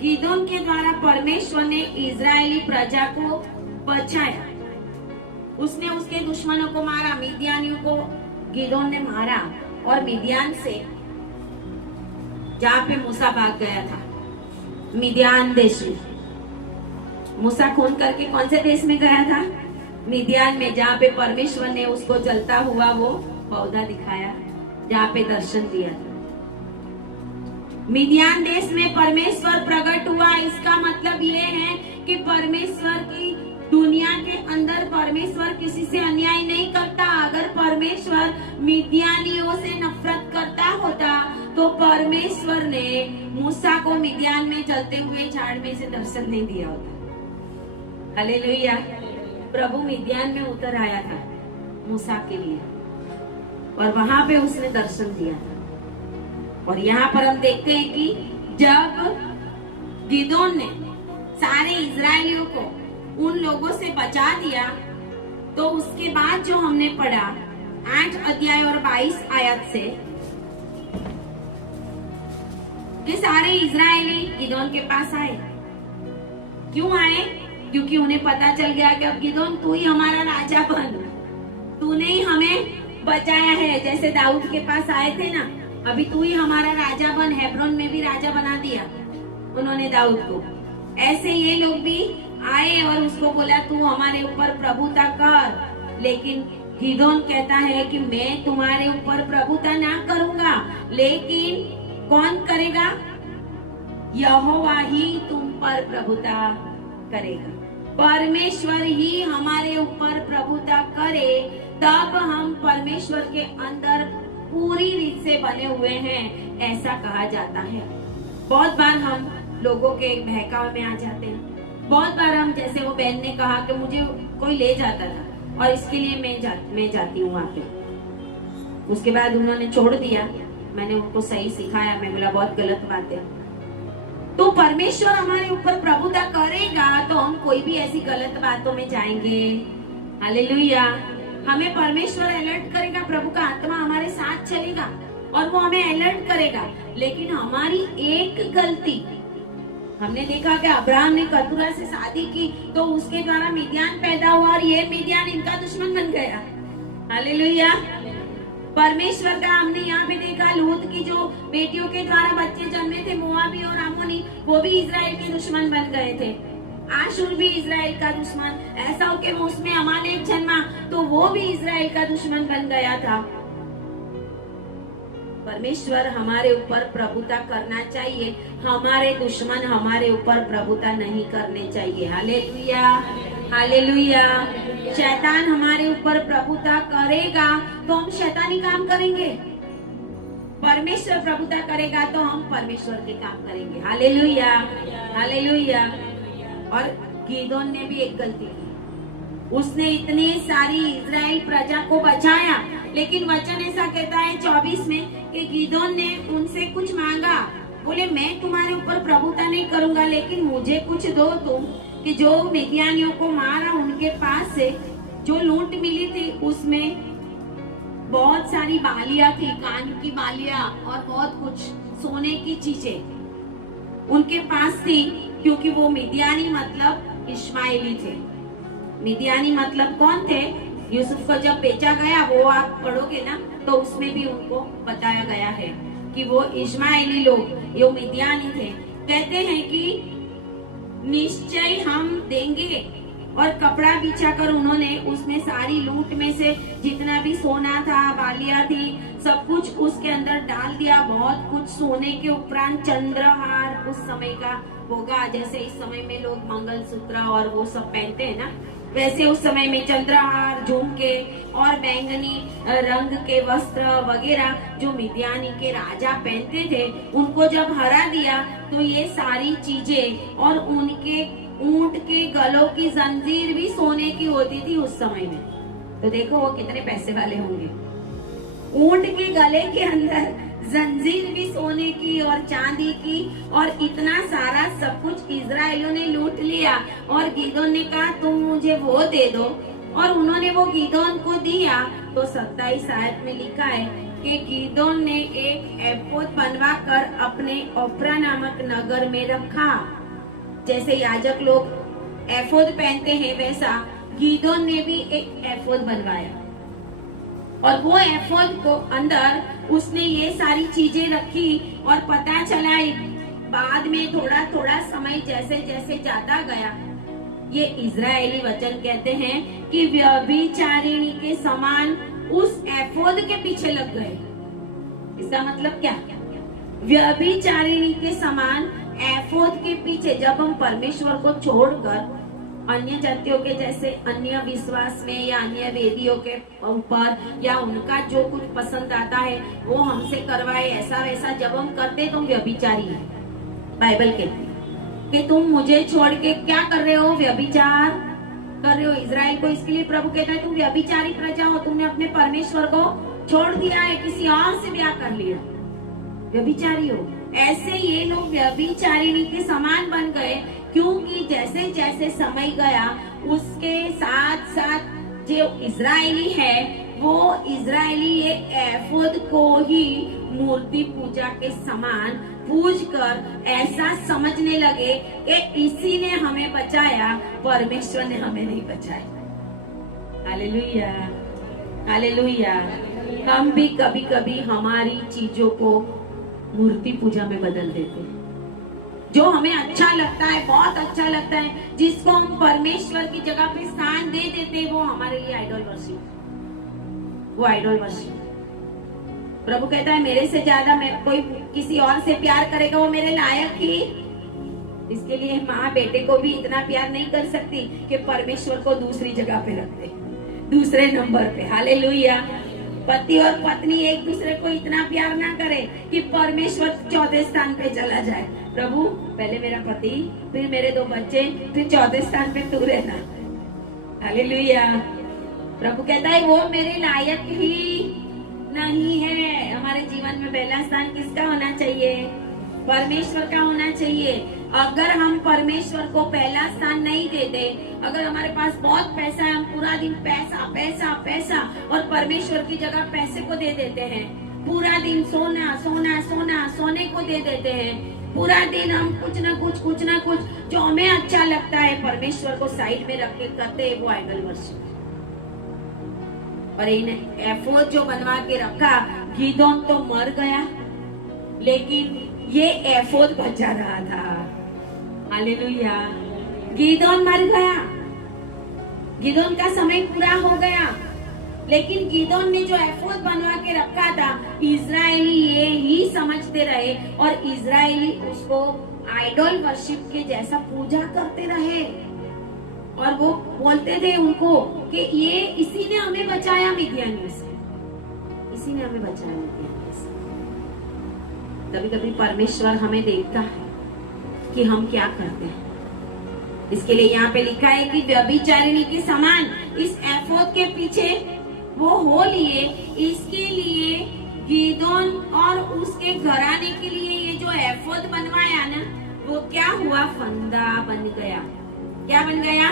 गिदोन के द्वारा परमेश्वर ने इजरायली प्रजा को बचाया। उसने उसके दुश्मनों को मारा, मिद्यानियों को गिदोन ने मारा, और मिद्यान से जहाँ पे मूसा भाग गया था, मिद्यान देश में। मूसा खून करके कौन से देश में गया था? मिद्यान में, जहाँ पे परमेश्वर ने उसको जलता हुआ वो पौधा दिखाया, जहाँ पे दर्शन दिया था। मिद्यान देश में परमेश्वर प्रकट हुआ। इसका मतलब ये है कि परमेश्वर की दुनिया के अंदर परमेश्वर किसी से अन्याय नहीं करता। अगर परमेश्वर मिद्यानियों से नफरत करता होता तो परमेश्वर ने मूसा को मिद्यान में चलते हुए झाड़ में से दर्शन नहीं दिया होता। हालेलुया। प्रभु मिद्यान में उतर आया था मूसा के लिए, और वहां पे उसने दर्शन दिया था। और यहाँ पर हम देखते हैं कि जब गिदोन ने सारे इजरायलियों को उन लोगों से बचा दिया, तो उसके बाद जो हमने पढ़ा 8 अध्याय और 22 आयत से, कि सारे इजरायली गिदोन के पास आए। क्यों आए? क्योंकि उन्हें पता चल गया कि अब गिदोन तू ही हमारा राजा बन, तूने ही हमें बचाया है। जैसे दाऊद के पास आए थे ना, अभी तू ही हमारा राजा बन। हेब्रोन में भी राजा बना दिया उन्होंने दाऊद को। ऐसे ये लोग भी आए और उसको बोला तू हमारे ऊपर प्रभुता कर। लेकिन गिदोन कहता है कि मैं तुम्हारे ऊपर प्रभुता ना करूंगा, लेकिन कौन करेगा? यहोवा ही तुम पर प्रभुता करेगा। परमेश्वर ही हमारे ऊपर प्रभुता करे, तब हम परमेश्वर के अंदर पूरी रीत से बने हुए हैं, ऐसा कहा जाता है। बहुत बार हम लोगों के बहकावे में आ जाते हैं। बहुत बार हम, जैसे वो बहन ने कहा कि मुझे कोई ले जाता था और इसके लिए मैं जाती हूँ वहाँ पे। उसके बाद उन्होंने छोड़ दिया, मैंने उनको सही सिखाया, मैं बोला बहुत गलत बात है। तो परमेश्वर हमारे ऊपर प्रभुता करेगा तो हम कोई भी ऐसी गलत बातों में जाएंगे। हालेलुया। हमें परमेश्वर अलर्ट करेगा, प्रभु का आत्मा हमारे साथ चलेगा और वो हमें अलर्ट करेगा। लेकिन हमारी एक गलती, हमने देखा कि अब्राहम ने कतूरा से शादी की तो उसके द्वारा मिद्यान पैदा हुआ और ये मिद्यान इनका दुश्मन बन गया। हालेलुया। परमेश्वर का हमने यहाँ पे देखा, लूत की जो बेटियों के द्वारा बच्चे जन्मे थे, मोआबी और अम्मोनी, वो भी इजराइल के दुश्मन बन गए थे। आशुर भी इजराइल का दुश्मन, ऐसा के वंश में अमालेक जन्मा तो वो भी इजराइल का दुश्मन बन गया था। परमेश्वर हमारे ऊपर प्रभुता करना चाहिए, हमारे दुश्मन हमारे ऊपर प्रभुता नहीं करने चाहिए। Hallelujah, hallelujah. शैतान हमारे ऊपर प्रभुता करेगा तो हम शैतानी काम करेंगे, परमेश्वर प्रभुता करेगा तो हम परमेश्वर के काम करेंगे। Hallelujah, hallelujah. और गिदोन ने भी एक गलती की, उसने इतनी सारी इजराइल प्रजा को बचाया, लेकिन वचन ऐसा कहता है 24 में कि गिदोन ने उनसे कुछ मांगा, बोले मैं तुम्हारे ऊपर प्रभुता नहीं करूंगा, लेकिन मुझे कुछ दो तुम, कि जो मिद्यानियों को मारा उनके पास से जो लूट मिली थी उसमें बहुत सारी बालियां थी, कान की बालियां और बहुत कुछ सोने की चीजें उनके पास थी, क्योंकि वो मिद्यानी मतलब इश्माएली थे। मिद्यानी मतलब कौन थे? यूसुफ को जब बेचा गया, वो आप पढ़ोगे ना तो उसमें भी उनको बताया गया है कि वो इश्माएली लोग, ये मिद्यानी थे। कहते हैं कि निश्चय हम देंगे, और कपड़ा बिछाकर उन्होंने उसमें सारी लूट में से जितना भी सोना था, बालियां थी, सब कुछ उसके अंदर डाल दिया। बहुत कुछ सोने के उपरांत चंद्रहार उस समय का होगा, जैसे इस समय में लोग मंगलसूत्र और वो सब पहनते हैं ना, वैसे उस समय में चंद्रहार, झुमके और बैंगनी रंग के वस्त्र वगैरह जो मिद्यानी के राजा पहनते थे, उनको जब हरा दिया तो ये सारी चीजें और उनके ऊंट के गलों की जंजीर भी सोने की होती थी उस समय में। तो देखो वो कितने पैसे वाले होंगे। ऊंट के गले के अंदर जंजीर भी सोने की और चांदी की, और इतना सारा सब कुछ इजराइलियों ने लूट लिया। और गिदोन ने कहा तुम मुझे वो दे दो, और उन्होंने वो गिदोन को दिया। तो 27 आयत में लिखा है कि गिदोन ने एक एपोद बनवा कर अपने ओफ्रा नामक नगर में रखा। जैसे याजक लोग एफोद पहनते हैं, वैसा गिदोन ने भी एक एफोद बनवाया, और वो एफोद को अंदर उसने ये सारी चीजें रखी। और पता चला बाद में थोड़ा थोड़ा समय जैसे जैसे जाता गया, ये इजरायली वचन कहते हैं कि व्यभिचारिणी के समान उस एफोद के पीछे लग गए। इसका मतलब क्या? व्यभिचारिणी के समान एफोद के पीछे, जब हम परमेश्वर को छोड़कर अन्य जातियों के जैसे अन्य विश्वास में या अन्य वेदियों के ऊपर या उनका जो कुछ पसंद आता है वो हमसे करवाए, ऐसा वैसा जब हम करते तो हम व्यभिचारी हैं। बाइबल कहती है कि तुम मुझे छोड़ के क्या कर रहे हो? व्यभिचार कर रहे हो। इजराइल को इसके लिए प्रभु कहता है तुम व्यभिचारी प्रजा हो, तुमने अपने परमेश्वर को छोड़ दिया है, किसी और से ब्याह कर लिया, व्यभिचारी हो। ऐसे ये लोग व्यभिचारिणी के समान बन गए, क्योंकि जैसे जैसे समय गया उसके साथ साथ जो इजरायली है वो इजरायली ये एफोद को ही मूर्ति पूजा के समान पूज कर ऐसा समझने लगे कि इसी ने हमें बचाया, परमेश्वर ने हमें नहीं बचाया। Hallelujah, hallelujah. हम भी कभी कभी हमारी चीजों को मूर्ति पूजा में बदल देते हैं। जो हमें अच्छा लगता है, बहुत अच्छा लगता है, जिसको हम परमेश्वर की जगह पे स्थान दे देते हैं, वो हमारे लिए आइडल वर्शिप, वो आइडल वर्शिप। प्रभु कहता है मेरे से ज्यादा मैं कोई किसी और से प्यार करेगा वो मेरे लायक ही। इसके लिए माँ बेटे को भी इतना प्यार नहीं कर सकती कि परमेश्वर को दूसरी जगह पे रख दे, दूसरे नंबर पे। हालेलुया। पति और पत्नी एक दूसरे को इतना प्यार ना करे कि परमेश्वर चौथे स्थान पे चला जाए। प्रभु पहले मेरा पति, फिर मेरे 2 बच्चे, फिर चौथे स्थान पे तू रहना। हालेलुया। प्रभु कहता है वो मेरे लायक ही नहीं है। हमारे जीवन में पहला स्थान किसका होना चाहिए? परमेश्वर का होना चाहिए। अगर हम परमेश्वर को पहला स्थान नहीं देते, अगर हमारे पास बहुत पैसा है, हम पूरा दिन पैसा पैसा पैसा और परमेश्वर की जगह पैसे को दे देते हैं, पूरा दिन सोना सोना सोना सोने को दे देते हैं, पूरा दिन हम कुछ ना कुछ जो हमें अच्छा लगता है परमेश्वर को साइड में रख के करते हैं, वो आइडल वर्शिप। और इन एफोद जो बनवा के रखा, गिदोन तो मर गया लेकिन ये एफोद बचा रहा था। हालेलुया। गिदोन मर गया, गिदोन का समय पूरा हो गया, लेकिन गिदोन ने जो एफोद बनवा के रखा था, इजरायली ये ही समझते रहे और इजरायली उसको आइडल वर्शिप के जैसा पूजा करते रहे। और वो बोलते थे उनको कि ये इसी ने हमें बचाया मिद्यानियों से, इसी ने हमें बचाया मिद्यानियों से। कभी कभी परमेश्वर हमें देखता है कि हम क्या करते हैं। इसके लिए यहाँ पे लिखा है कि व्यभिचारिणी के समान इस एफोद के पीछे वो हो लिए। इसके लिए गिदोन और उसके घराने के लिए ये जो एफोद बनवाया ना, वो क्या हुआ? फंदा बन गया। क्या बन गया?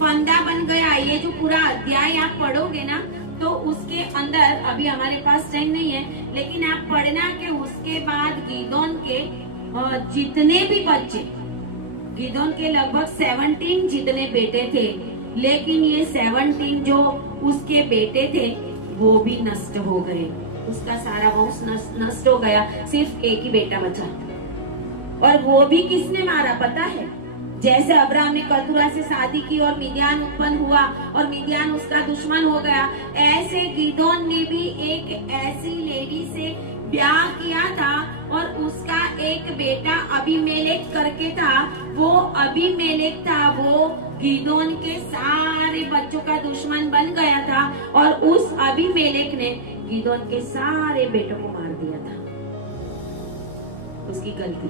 फंदा बन गया। ये जो पूरा अध्याय आप पढ़ोगे ना, तो उसके अंदर अभी हमारे पास टाइम नहीं है, लेकिन आप पढ़ना कि उसके बाद गिदोन के जितने भी बच्चे, गिदोन के लगभग 17 जितने बेटे थे, लेकिन ये 17 जो उसके बेटे थे वो भी नष्ट हो गए। उसका सारा वंश नष्ट हो गया, सिर्फ एक ही बेटा बचा। और वो भी किसने मारा पता है? जैसे अब्राहम ने कतूरा से शादी की और मिद्यान उत्पन्न हुआ और मिद्यान उसका दुश्मन हो गया, ऐसे गिदोन ने भी एक ऐसी लेडी से ब्याह किया था और उसका एक बेटा अबीमेलेक करके था। वो अबीमेलेक था, वो गिदोन के सारे बच्चों का दुश्मन बन गया था और उस अबीमेलेक ने गिदोन के सारे बेटों को मार दिया था। उसकी गलती,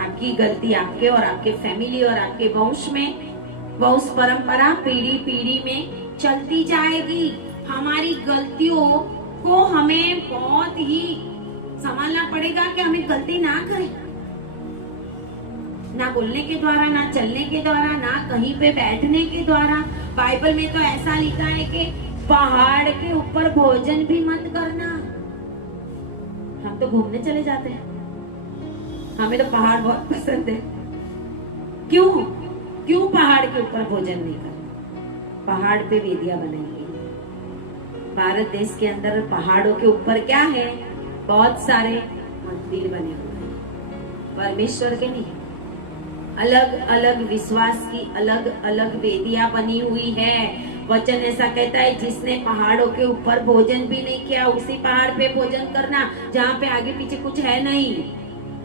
आपकी गलती आपके और आपके फैमिली और आपके वंश में, वंश परंपरा पीढ़ी पीढ़ी में चलती जाएगी। हमारी गलतियों को हमें बहुत ही संभालना पड़ेगा कि हमें गलती ना करें, ना बोलने के द्वारा, ना चलने के द्वारा, ना कहीं पे बैठने के द्वारा। बाइबल में तो ऐसा लिखा है कि पहाड़ के ऊपर भोजन भी मत करना। हम तो घूमने चले जाते हैं, हमें तो पहाड़ बहुत पसंद है। क्यों पहाड़ के ऊपर भोजन नहीं करना? पहाड़ पे वेदियां बनाई गई। भारत देश के अंदर पहाड़ों के ऊपर क्या है? बहुत सारे मंदिर बने हुए हैं, परमेश्वर के नहीं, अलग अलग विश्वास की अलग अलग वेदियां बनी हुई है। वचन ऐसा कहता है, जिसने पहाड़ों के ऊपर भोजन भी नहीं किया, उसी पहाड़ पे भोजन करना जहाँ पे आगे पीछे कुछ है नहीं।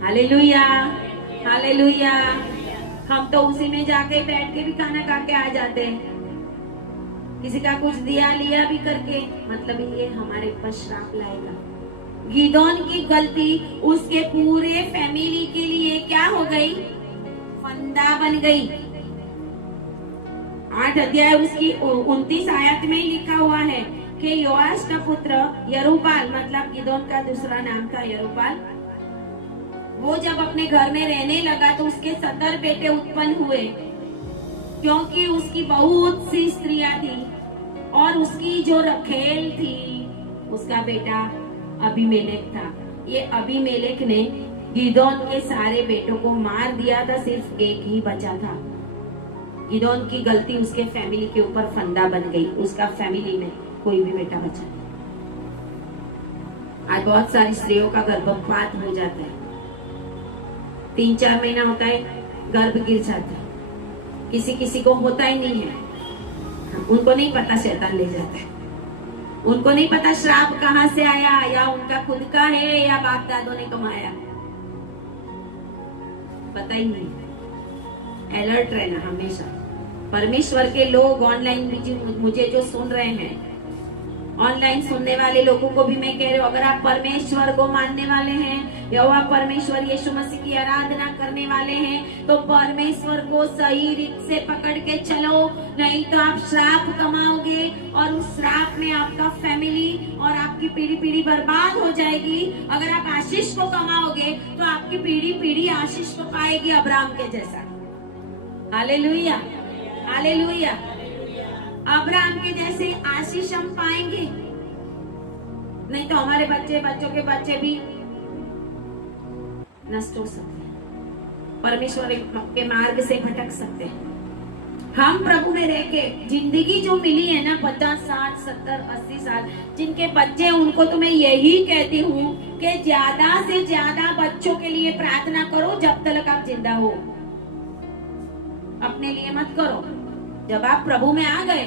Hallelujah, hallelujah. हम तो उसी में जाके बैठ के भी खाना खा के आ जाते हैं, किसी का कुछ दिया लिया भी करके, मतलब ये हमारे ऊपर श्राप लाएगा। गिदोन की गलती उसके पूरे फैमिली के लिए क्या हो गई? फंदा बन गई। 8 अध्याय उसकी 29 आयत में लिखा हुआ है कि योआश का पुत्र यरूबाल, मतलब गिदोन का दूसरा नाम था यरूबाल, वो जब अपने घर में रहने लगा तो उसके 70 बेटे उत्पन्न हुए, क्योंकि उसकी बहुत सी स्त्रियां थी और उसकी जो रखेल थी उसका बेटा अबीमेलेक था। ये अबीमेलेक ने गिदोन के सारे बेटों को मार दिया था, सिर्फ एक ही बचा था। गिदोन की गलती उसके फैमिली के ऊपर फंदा बन गई, उसका फैमिली में कोई भी बेटा बचा नहीं। आज बहुत सारी स्त्रियों का गर्भपात हो जाता है, 3-4 महीना होता है, गर्भ गिर जाता है। किसी किसी को होता ही नहीं है, उनको नहीं पता शैतान ले जाता है, उनको नहीं पता श्राप कहाँ से आया, या उनका खुद का है या बाप दादों ने कमाया, पता ही नहीं। अलर्ट रहना हमेशा। परमेश्वर के लोग ऑनलाइन भी, मुझे जो सुन रहे हैं, ऑनलाइन सुनने वाले लोगों को भी मैं कह रही हूँ, अगर आप परमेश्वर को मानने वाले हैं, यहोवा परमेश्वर यीशु मसीह की आराधना करने वाले हैं, तो परमेश्वर को सही रीत से पकड़ के चलो, नहीं तो आप श्राप कमाओगे और उस श्राप में आपका फैमिली और आपकी पीढ़ी पीढ़ी बर्बाद हो जाएगी। अगर आप आशीष को कमाओगे तो आपकी पीढ़ी पीढ़ी आशीष को पाएगी, अब्राहम के जैसा। Hallelujah, hallelujah. अब्राहम के जैसे आशीष हम पाएंगे, नहीं तो हमारे बच्चे, बच्चों के बच्चे भी नष्ट हो सकते हैं, परमेश्वर के मार्ग से भटक सकते हैं। हम प्रभु में रह के जिंदगी जो मिली है ना, 50, 60, 70, 80 साल, जिनके बच्चे, उनको तो मैं यही कहती हूँ कि ज्यादा से ज्यादा बच्चों के लिए प्रार्थना करो जब तक आप जिंदा हो। अपने लिए मत करो। जब आप प्रभु में आ गए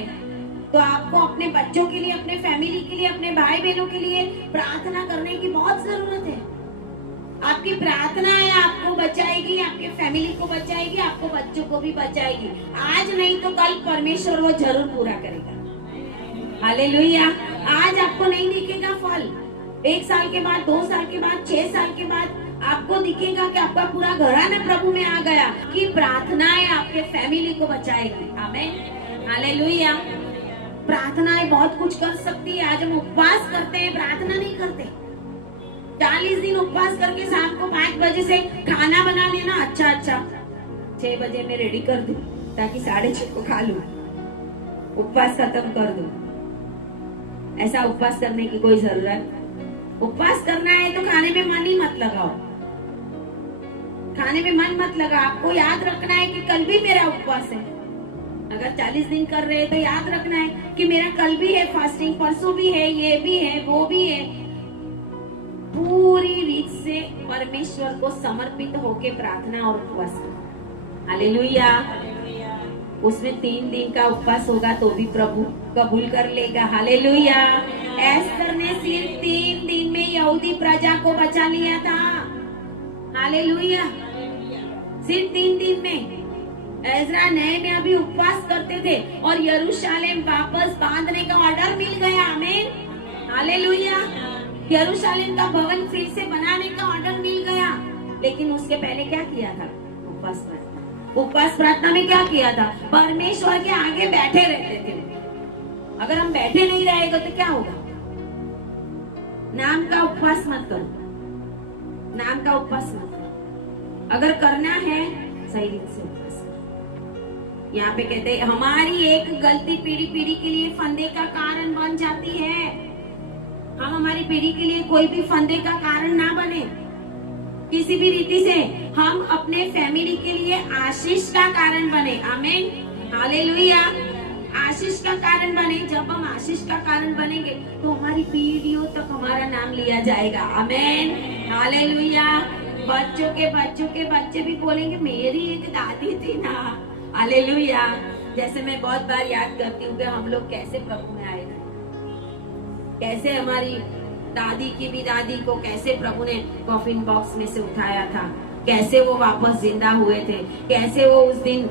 तो आपको अपने बच्चों के लिए, अपने फैमिली के लिए, अपने भाई बहनों के लिए प्रार्थना करने की बहुत जरूरत है। आपकी प्रार्थना है आपको बचाएगी, आपके फैमिली को बचाएगी, आपको बच्चों को भी बचाएगी। आज नहीं तो कल परमेश्वर वो जरूर पूरा करेगा। हालेलुया। आज आपको नहीं दिखेगा फल, 1 साल के बाद, 2 साल के बाद, 6 साल के बाद आपको दिखेगा कि आपका पूरा घराना प्रभु में आ गया, कि प्रार्थनाएं आपके फैमिली को बचाएगी। आमीन, हालेलुया। प्रार्थनाएं बहुत कुछ कर सकती है। आज हम उपवास करते हैं, प्रार्थना नहीं करते। 40 दिन उपवास करके शाम को 5 बजे से खाना बना लेना, अच्छा 6 बजे में रेडी कर दूं ताकि 6:30 को खा लूं, उपवास खत्म कर दूं। ऐसा उपवास करने की कोई जरूरत। उपवास करना है तो खाने में मन ही मत लगाओ, खाने में मन मत लगा। आपको याद रखना है कि कल भी मेरा उपवास है। अगर 40 दिन कर रहे हैं तो याद रखना है कि मेरा कल भी है फास्टिंग, परसों भी है, ये भी है, वो भी है। पूरी रीत से परमेश्वर को समर्पित होके प्रार्थना और उपवास करो। हालेलुया। उसमें 3 दिन का उपवास होगा तो भी प्रभु कबूल कर लेगा। हालेलुया। एस्तर ने सिर्फ 3 दिन में यहूदी प्रजा को बचा लिया था। हालेलुया। सिर्फ 3 दिन में एजरा नए में अभी उपवास करते थे और यरूशलेम वापस बांधने का ऑर्डर मिल गया। आमीन। हालेलुया। यरूशलेम का भवन फिर से बनाने का ऑर्डर मिल गया, लेकिन उसके पहले क्या किया था? उपवास प्रार्थना। उपवास प्रार्थना में क्या किया था? परमेश्वर के आगे बैठे रहते थे। अगर हम बैठे नहीं रहेंगे तो क्या होगा? नाम का उपवास मत करो, नाम का उपवास मत करो। अगर करना है सही रीत से उपवास करो। यहाँ पे कहते हैं हमारी एक गलती पीढ़ी पीढ़ी के लिए फंदे का कारण बन जाती है। हम हमारी पीढ़ी के लिए कोई भी फंदे का कारण ना बने। किसी भी रीति से हम अपने फैमिली के लिए आशीष का कारण बने। आमीन। हालेलुया। आशीष का कारण बने। जब हम आशीष का कारण बनेंगे तो हमारी पीढ़ियों तक हमारा नाम लिया जाएगा। आमीन। हालेलुया। बच्चों के बच्चे भी बोलेंगे मेरी एक दादी थी ना। हालेलुया। जैसे मैं बहुत बार याद करती हूँ कि हम लोग कैसे प्रभु में आए थे, कैसे हमारी दादी की भी दादी को कैसे प्रभु ने कॉफिन बॉक्स में से उठाया था, कैसे वो वापस जिंदा हुए थे, कैसे वो उस दिन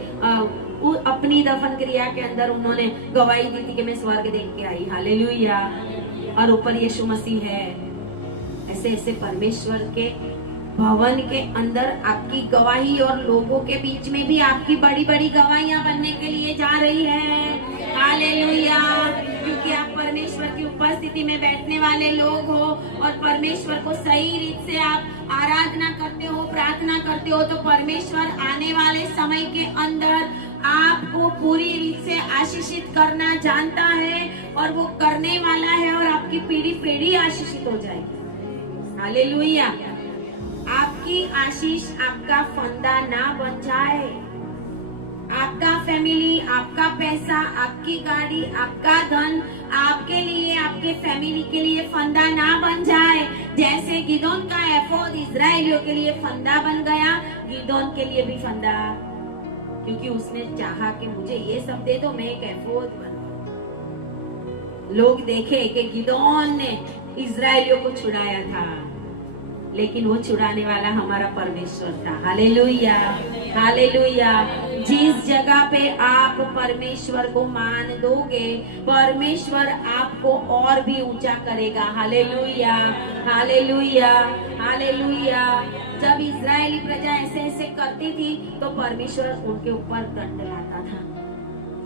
अपनी दफन क्रिया के अंदर उन्होंने गवाही दी थी कि मैं स्वर्ग देख के आई। हालेलुया। और ऊपर यीशु मसीह है। ऐसे ऐसे परमेश्वर के भवन के अंदर आपकी गवाही और लोगों के बीच में भी आपकी बड़ी बड़ी गवाहियां बनने के लिए जा रही है। हालेलुया। क्योंकि आप परमेश्वर की उपस्थिति में बैठने वाले लोग हो और परमेश्वर को सही रीत से आप आराधना करते हो, प्रार्थना करते हो, तो परमेश्वर आने वाले समय के अंदर आपको पूरी रीत से आशीषित करना जानता है और वो करने वाला है और आपकी पीढ़ी पीढ़ी आशीषित हो जाएगी। हालेलुया। आपकी आशीष आपका फंदा ना बन जाए। आपका फैमिली, आपका पैसा, आपकी गाड़ी, आपका धन आपके लिए, आपके फैमिली के लिए फंदा ना बन जाए। जैसे गिदोन का एफोद इजराइलियों के लिए फंदा बन गया, गिदोन के लिए भी फंदा, क्योंकि उसने चाहा कि मुझे ये सब दे दो, मैं एक एफोद बनूं। लोग देखे कि गिदोन ने इजराइलियों को छुड़ाया था, लेकिन वो छुड़ाने वाला हमारा परमेश्वर था। हालेलुया। हालेलुया। जिस जगह पे आप परमेश्वर को मान दोगे, परमेश्वर आपको और भी ऊंचा करेगा। हालेलुया। हालेलुया। हालेलुया। जब इजरायली प्रजा ऐसे ऐसे करती थी तो परमेश्वर उनके ऊपर दंड लाता था।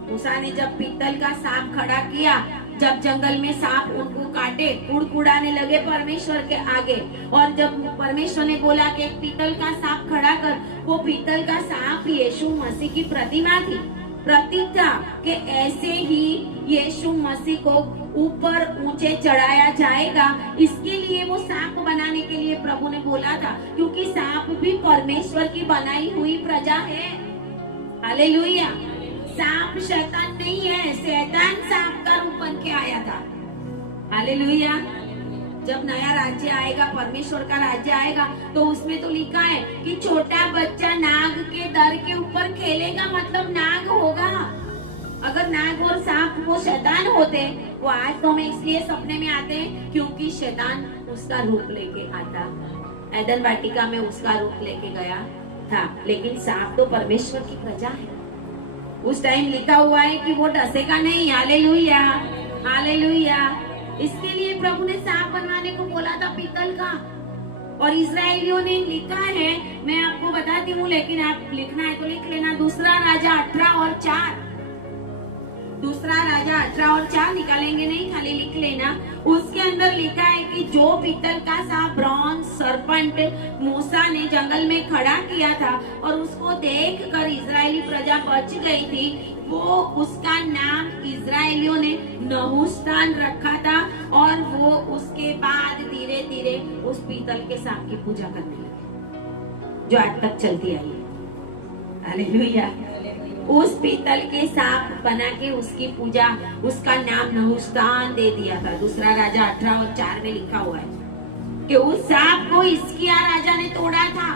मूसा ने जब पीतल का सांप खड़ा किया, जब जंगल में सांप उनको काटे, कुड़कुड़ाने लगे परमेश्वर के आगे, और जब परमेश्वर ने बोला कि एक पीतल का सांप खड़ा कर, वो पीतल का सांप यीशु मसीह की प्रतिमा थी, प्रतीक था कि ऐसे ही यीशु मसीह को ऊपर ऊंचे चढ़ाया जाएगा। इसके लिए वो सांप बनाने के लिए प्रभु ने बोला था, क्योंकि सांप भी परमेश्वर की बनाई हुई प्रजा है। हालेलुया। सांप शैतान नहीं है, शैतान सांप का रूप बन के आया था। हालेलुया। जब नया राज्य आएगा, परमेश्वर का राज्य आएगा, तो उसमें तो लिखा है कि छोटा बच्चा नाग के दर के ऊपर खेलेगा, मतलब नाग होगा। अगर नाग और सांप वो शैतान होते, वो आज तो हमें इसलिए सपने में आते हैं क्योंकि शैतान उसका रूप लेके आता, एदन वाटिका में उसका रूप लेके गया था, लेकिन सांप तो परमेश्वर की प्रजा है। उस टाइम लिखा हुआ है कि वो डसेगा नहीं। हालेलुया। हालेलुया। इसके लिए प्रभु ने सांप बनवाने को बोला था पीतल का, और इजराइलियों ने लिखा है, मैं आपको बताती हूँ, लेकिन आप लिखना है तो लिख लेना। दूसरा राजा 18 और 4, दूसरा राजा 18 और 4 निकालेंगे नहीं, खाली लिख लेना। उसके अंदर लिखा है कि जो पीतल का सांप, ब्रॉन्ज सर्पेंट मूसा ने जंगल में खड़ा किया था और उसको देखकर इजरायली प्रजा बच गई थी, वो उसका नाम इजरायलियों ने नहुस्तान रखा था, और वो उसके बाद धीरे धीरे उस पीतल के सांप की पूजा करने लगे, जो आज तक चलती आई है। हालेलुया। उस पीतल के सांप बना के उसकी पूजा, उसका नाम नहुस्तान दे दिया था। दूसरा राजा 18 और 4 में लिखा हुआ है कि उस सांप को हिजकिय्याह राजा ने तोड़ा था।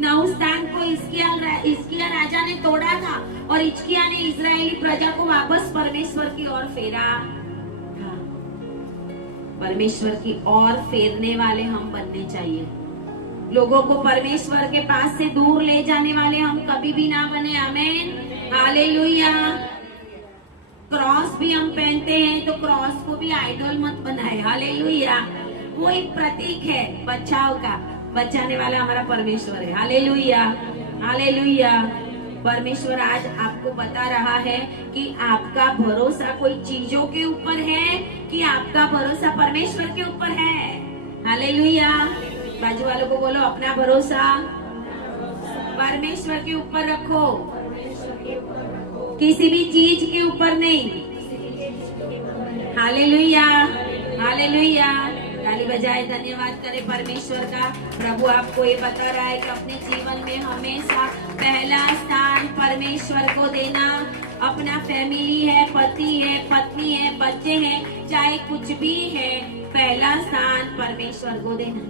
नहुस्तान को हिजकिय्याह राजा ने तोड़ा था और हिजकिय्याह ने इजरायली प्रजा को वापस परमेश्वर की ओर फेरा था। परमेश्वर की ओर फेरने वाले हम बनने चाहिए। लोगों को परमेश्वर के पास से दूर ले जाने वाले हम कभी भी ना बने। आमीन, हालेलुया। क्रॉस भी हम पहनते हैं तो क्रॉस को भी आइडल मत बनाए। हालेलुया। वो एक प्रतीक है बचाव का। बचाने वाला हमारा परमेश्वर है। Hallelujah, hallelujah. परमेश्वर आज आपको बता रहा है कि आपका भरोसा कोई चीजों के ऊपर है कि आपका भरोसा परमेश्वर के ऊपर है। हालेलुया। बाजू वालों को बोलो, अपना भरोसा परमेश्वर के ऊपर रखो, किसी भी चीज के ऊपर नहीं। Hallelujah, hallelujah. ताली बजाए धन्यवाद करें परमेश्वर का। प्रभु आपको ये बता रहा है कि अपने जीवन में हमेशा पहला स्थान परमेश्वर को देना। अपना फैमिली है, पति है, पत्नी है, बच्चे हैं, चाहे कुछ भी है, पहला स्थान परमेश्वर को देना।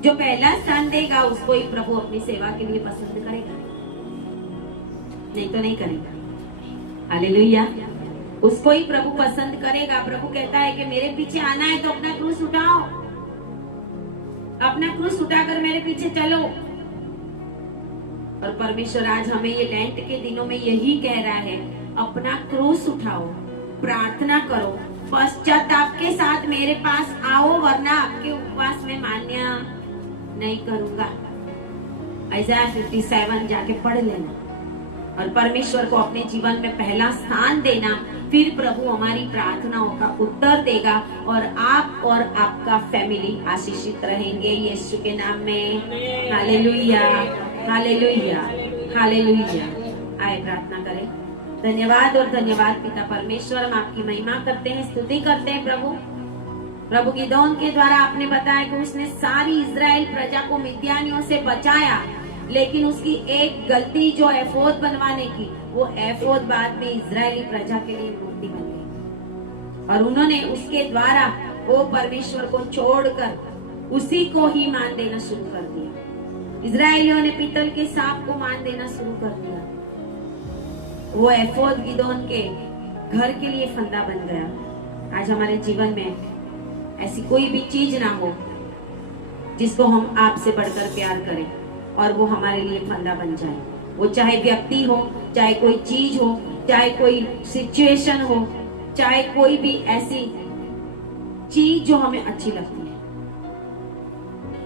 जो पहला स्थान देगा उसको ही प्रभु अपनी सेवा के लिए पसंद करेगा, नहीं तो नहीं करेगा। हालेलुया। उसको ही प्रभु पसंद करेगा। प्रभु कहता है कि मेरे पीछे आना है तो अपना क्रूस उठाओ, अपना क्रूस उठाकर मेरे पीछे चलो। और परमेश्वर आज हमें ये लेंट के दिनों में यही कह रहा है, अपना क्रूस उठाओ, प्रार्थना करो, पश्चाताप के साथ मेरे पास आओ, वरना आपके उपवास में मान्य नहीं करूंगा। ऐसा 57 जाके पढ़ लेना और परमेश्वर को अपने जीवन में पहला स्थान देना। फिर प्रभु हमारी प्रार्थनाओं का उत्तर देगा और आप और आपका फैमिली आशीषित रहेंगे यीशु के नाम में। Hallelujah, hallelujah, hallelujah. आए प्रार्थना करें। धन्यवाद और धन्यवाद पिता परमेश्वर, हम आपकी महिमा करते हैं, स्तुति करते हैं प्रभु गिदोन के द्वारा आपने बताया कि उसने सारी इजराइल प्रजा को मिद्यानियों से बचाया, लेकिन उसकी एक गलती जो एफोद बनवाने की, वो एफोद बाद में इजरायली प्रजा के लिए मूर्ति बन गई और उन्होंने उसके द्वारा वो परमेश्वर को छोड़कर उसी को ही मान देना शुरू कर दिया। इजरायलियों ने पीतल के सांप को मान देना शुरू कर दिया। वो एफोद गिदोन के घर के लिए फंदा बन गया। आज हमारे जीवन में ऐसी कोई भी चीज ना हो जिसको हम आपसे बढ़कर प्यार करें और वो हमारे लिए फंदा बन जाए। वो चाहे व्यक्ति हो, चाहे कोई चीज हो, चाहे कोई सिचुएशन हो, चाहे कोई भी ऐसी चीज जो हमें अच्छी लगती है,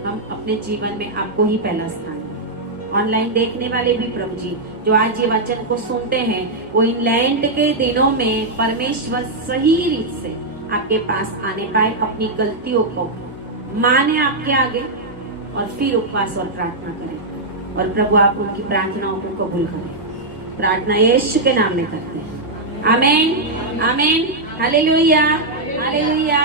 हम अपने जीवन में आपको ही पहला स्थान दें। ऑनलाइन देखने वाले भी प्रभु जी जो आज ये वचन को सुनते हैं, वो इन लेंट के दिनों में परमेश्वर सही रीत से आपके पास आने पाए, अपनी गलतियों को माने आपके आगे और फिर उपवास और प्रार्थना करें और प्रभु आप उनकी प्रार्थनाओं को कबूल करें। प्रार्थना यीशु के नाम में करते हैं। आमीन, आमीन, हालेलुया, हालेलुया।